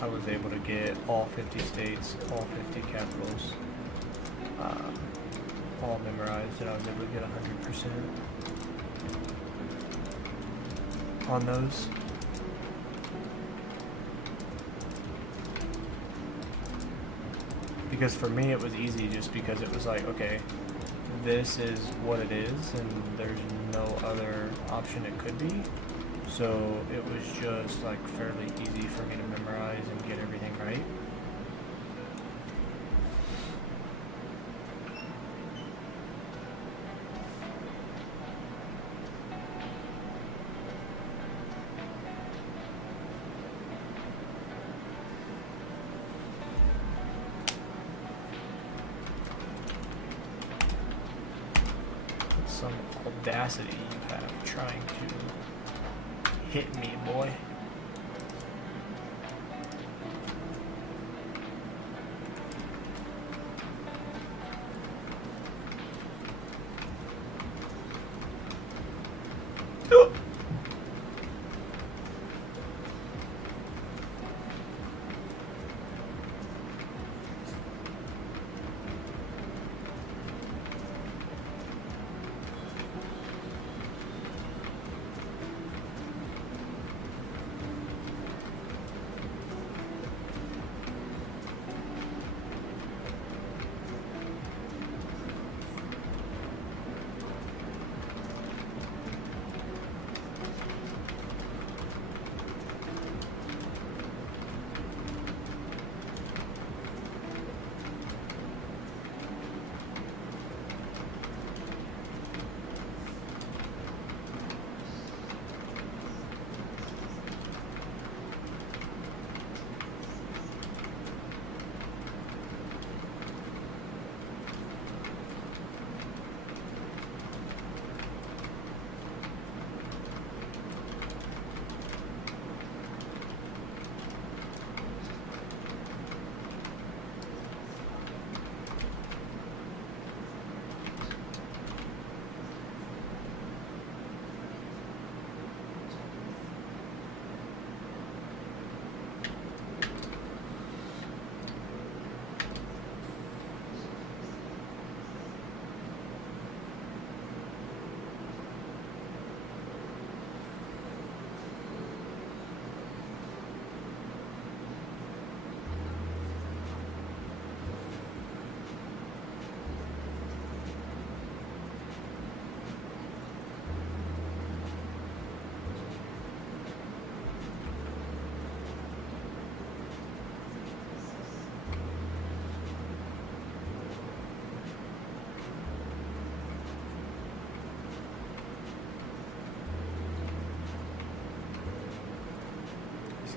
I was able to get all 50 states, all 50 capitals, all memorized, and I was able to get 100% on those. Because for me it was easy just because it was like, okay, this is what it is and there's no other option it could be. So it was just like fairly easy for me to memorize and get everything right. Some audacity you have trying to hit me, boy.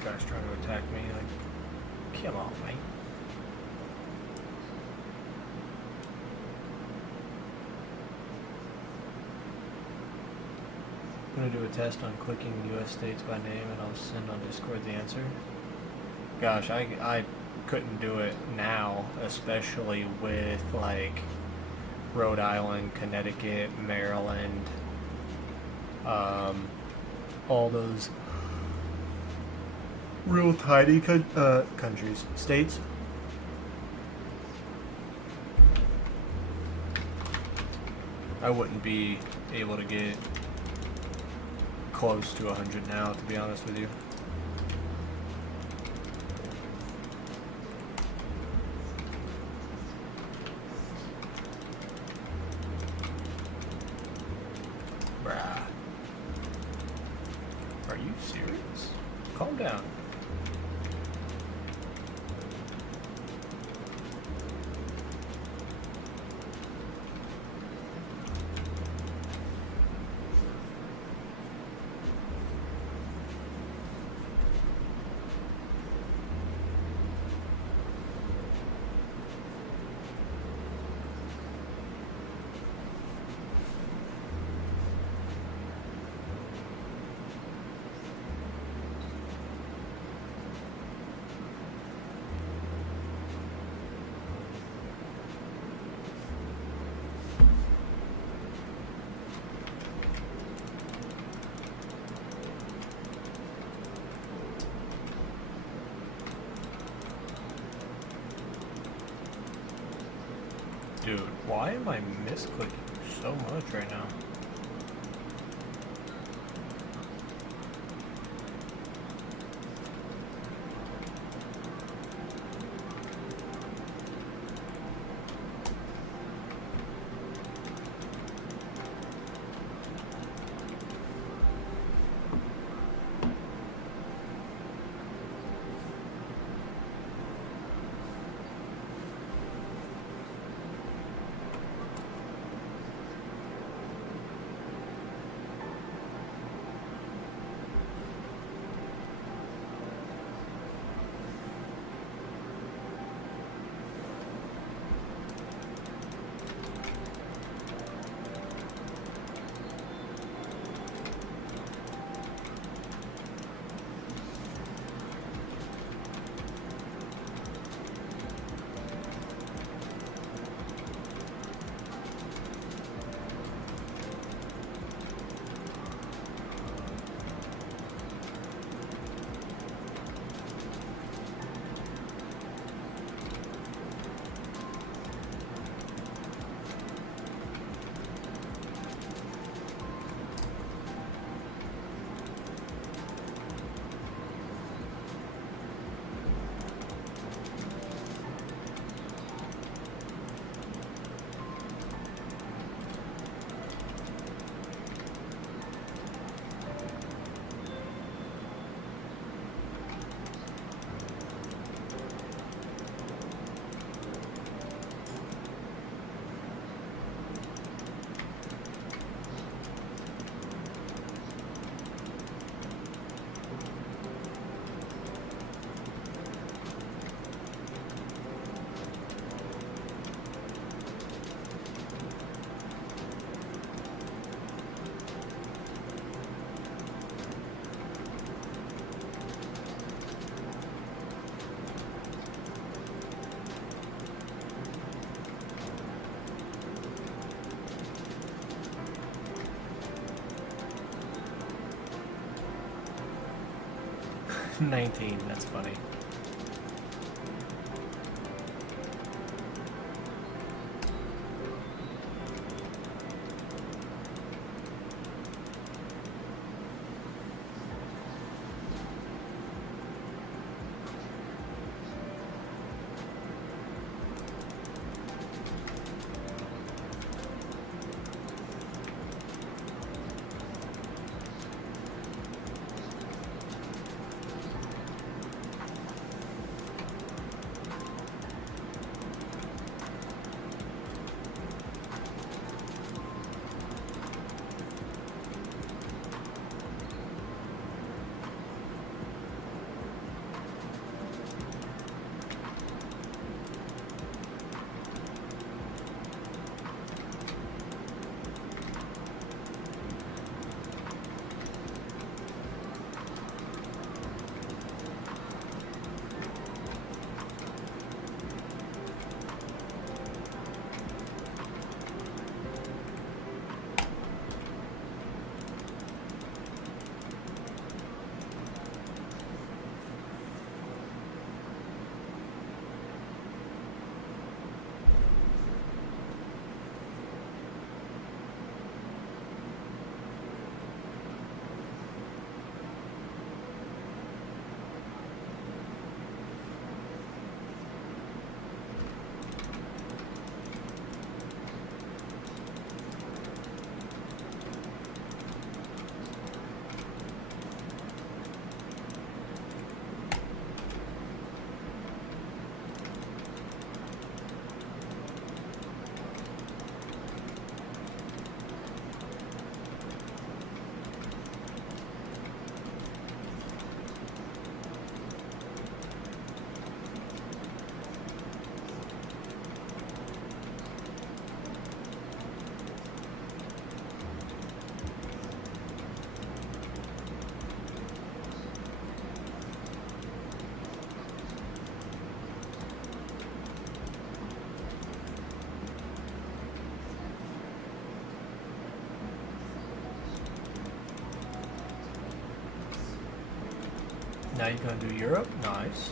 guy's trying to attack me. Like, come on, mate. I'm gonna do a test on clicking U.S. states by name, and I'll send on Discord the answer. Gosh, I couldn't do it now, especially with like Rhode Island, Connecticut, Maryland, all those real tiny countries, states. I wouldn't be able to get close to 100 now, to be honest with you. Bruh. Are you serious? Calm down. Dude, why am I misclicking so much right now? $19, that's funny. Now you're going to do Europe. Nice.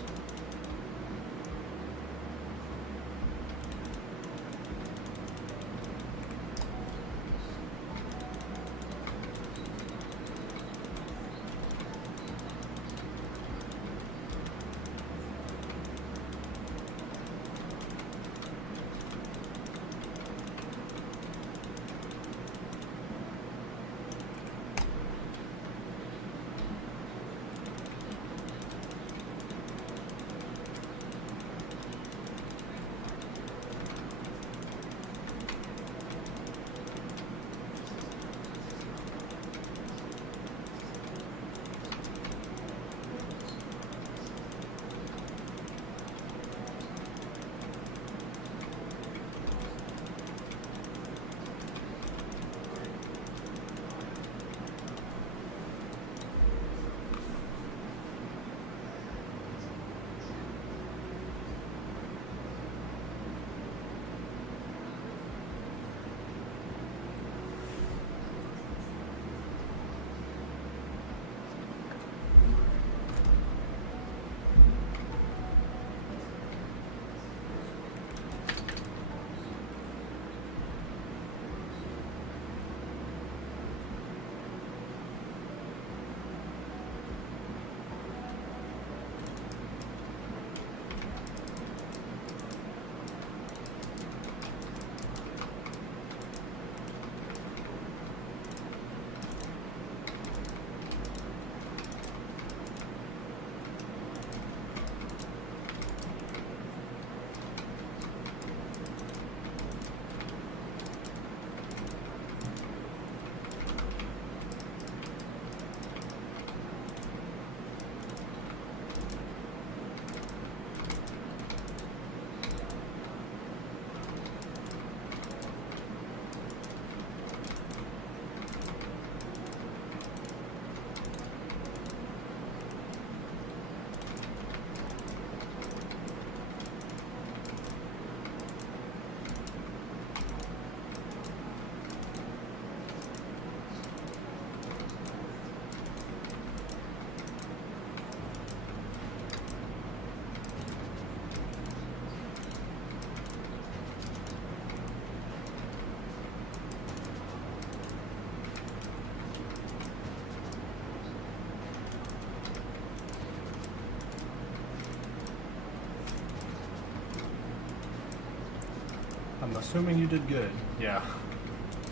I'm assuming you did good. Yeah.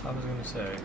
I was going to say.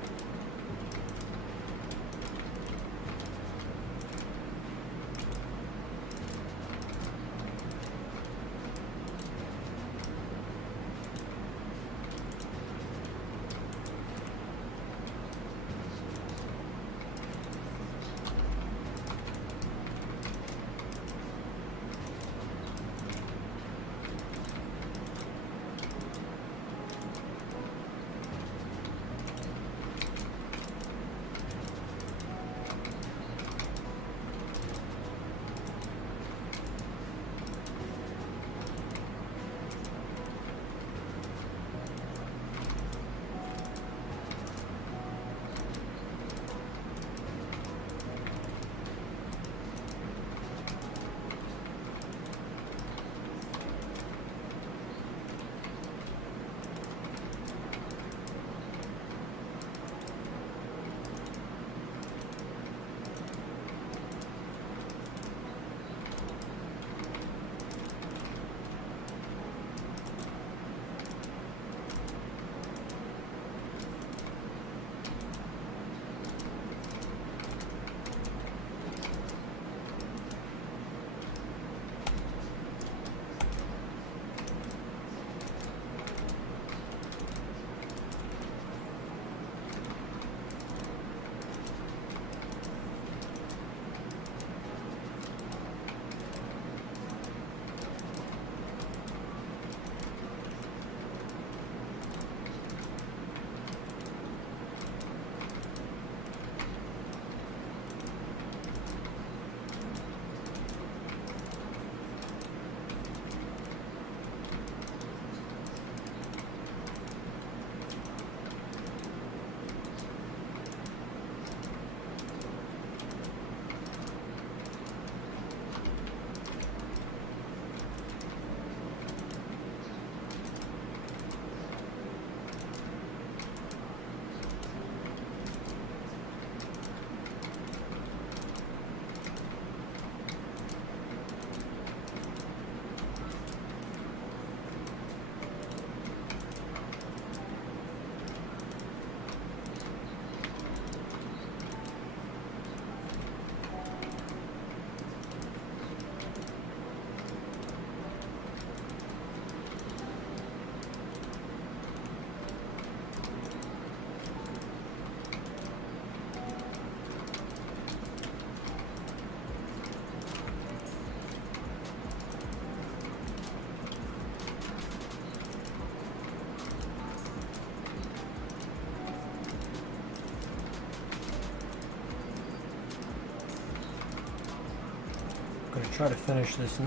try to finish this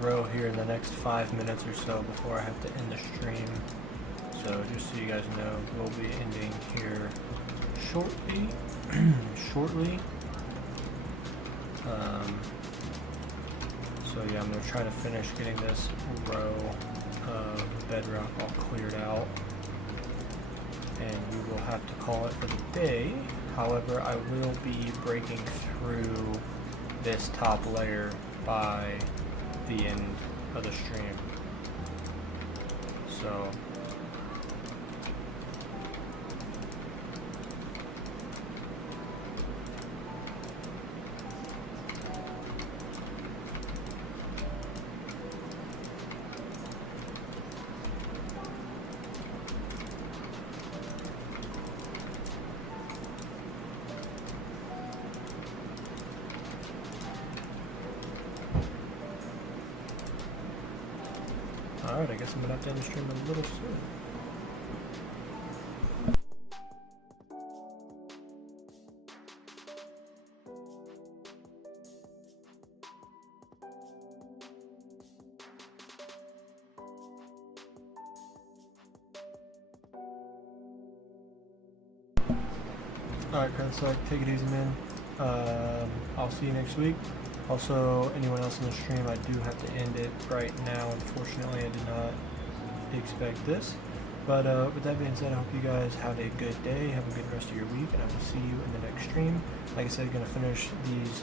row here in the next 5 minutes or so before I have to end the stream. So just so you guys know, we'll be ending here shortly. So yeah, I'm gonna try to finish getting this row of bedrock all cleared out, and we will have to call it for the day. However, I will be breaking through this top layer by the end of the stream. So alright, I guess I'm gonna have to end the stream a little soon. Alright, guys, so take it easy, man. I'll see you next week. Also, anyone else in the stream, I do have to end it right now. Unfortunately, I did not expect this. But with that being said, I hope you guys have a good day, have a good rest of your week, and I will see you in the next stream. Like I said, going to finish these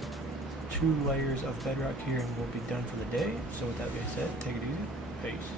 2 layers of bedrock here, and we'll be done for the day. So with that being said, take it easy. Peace.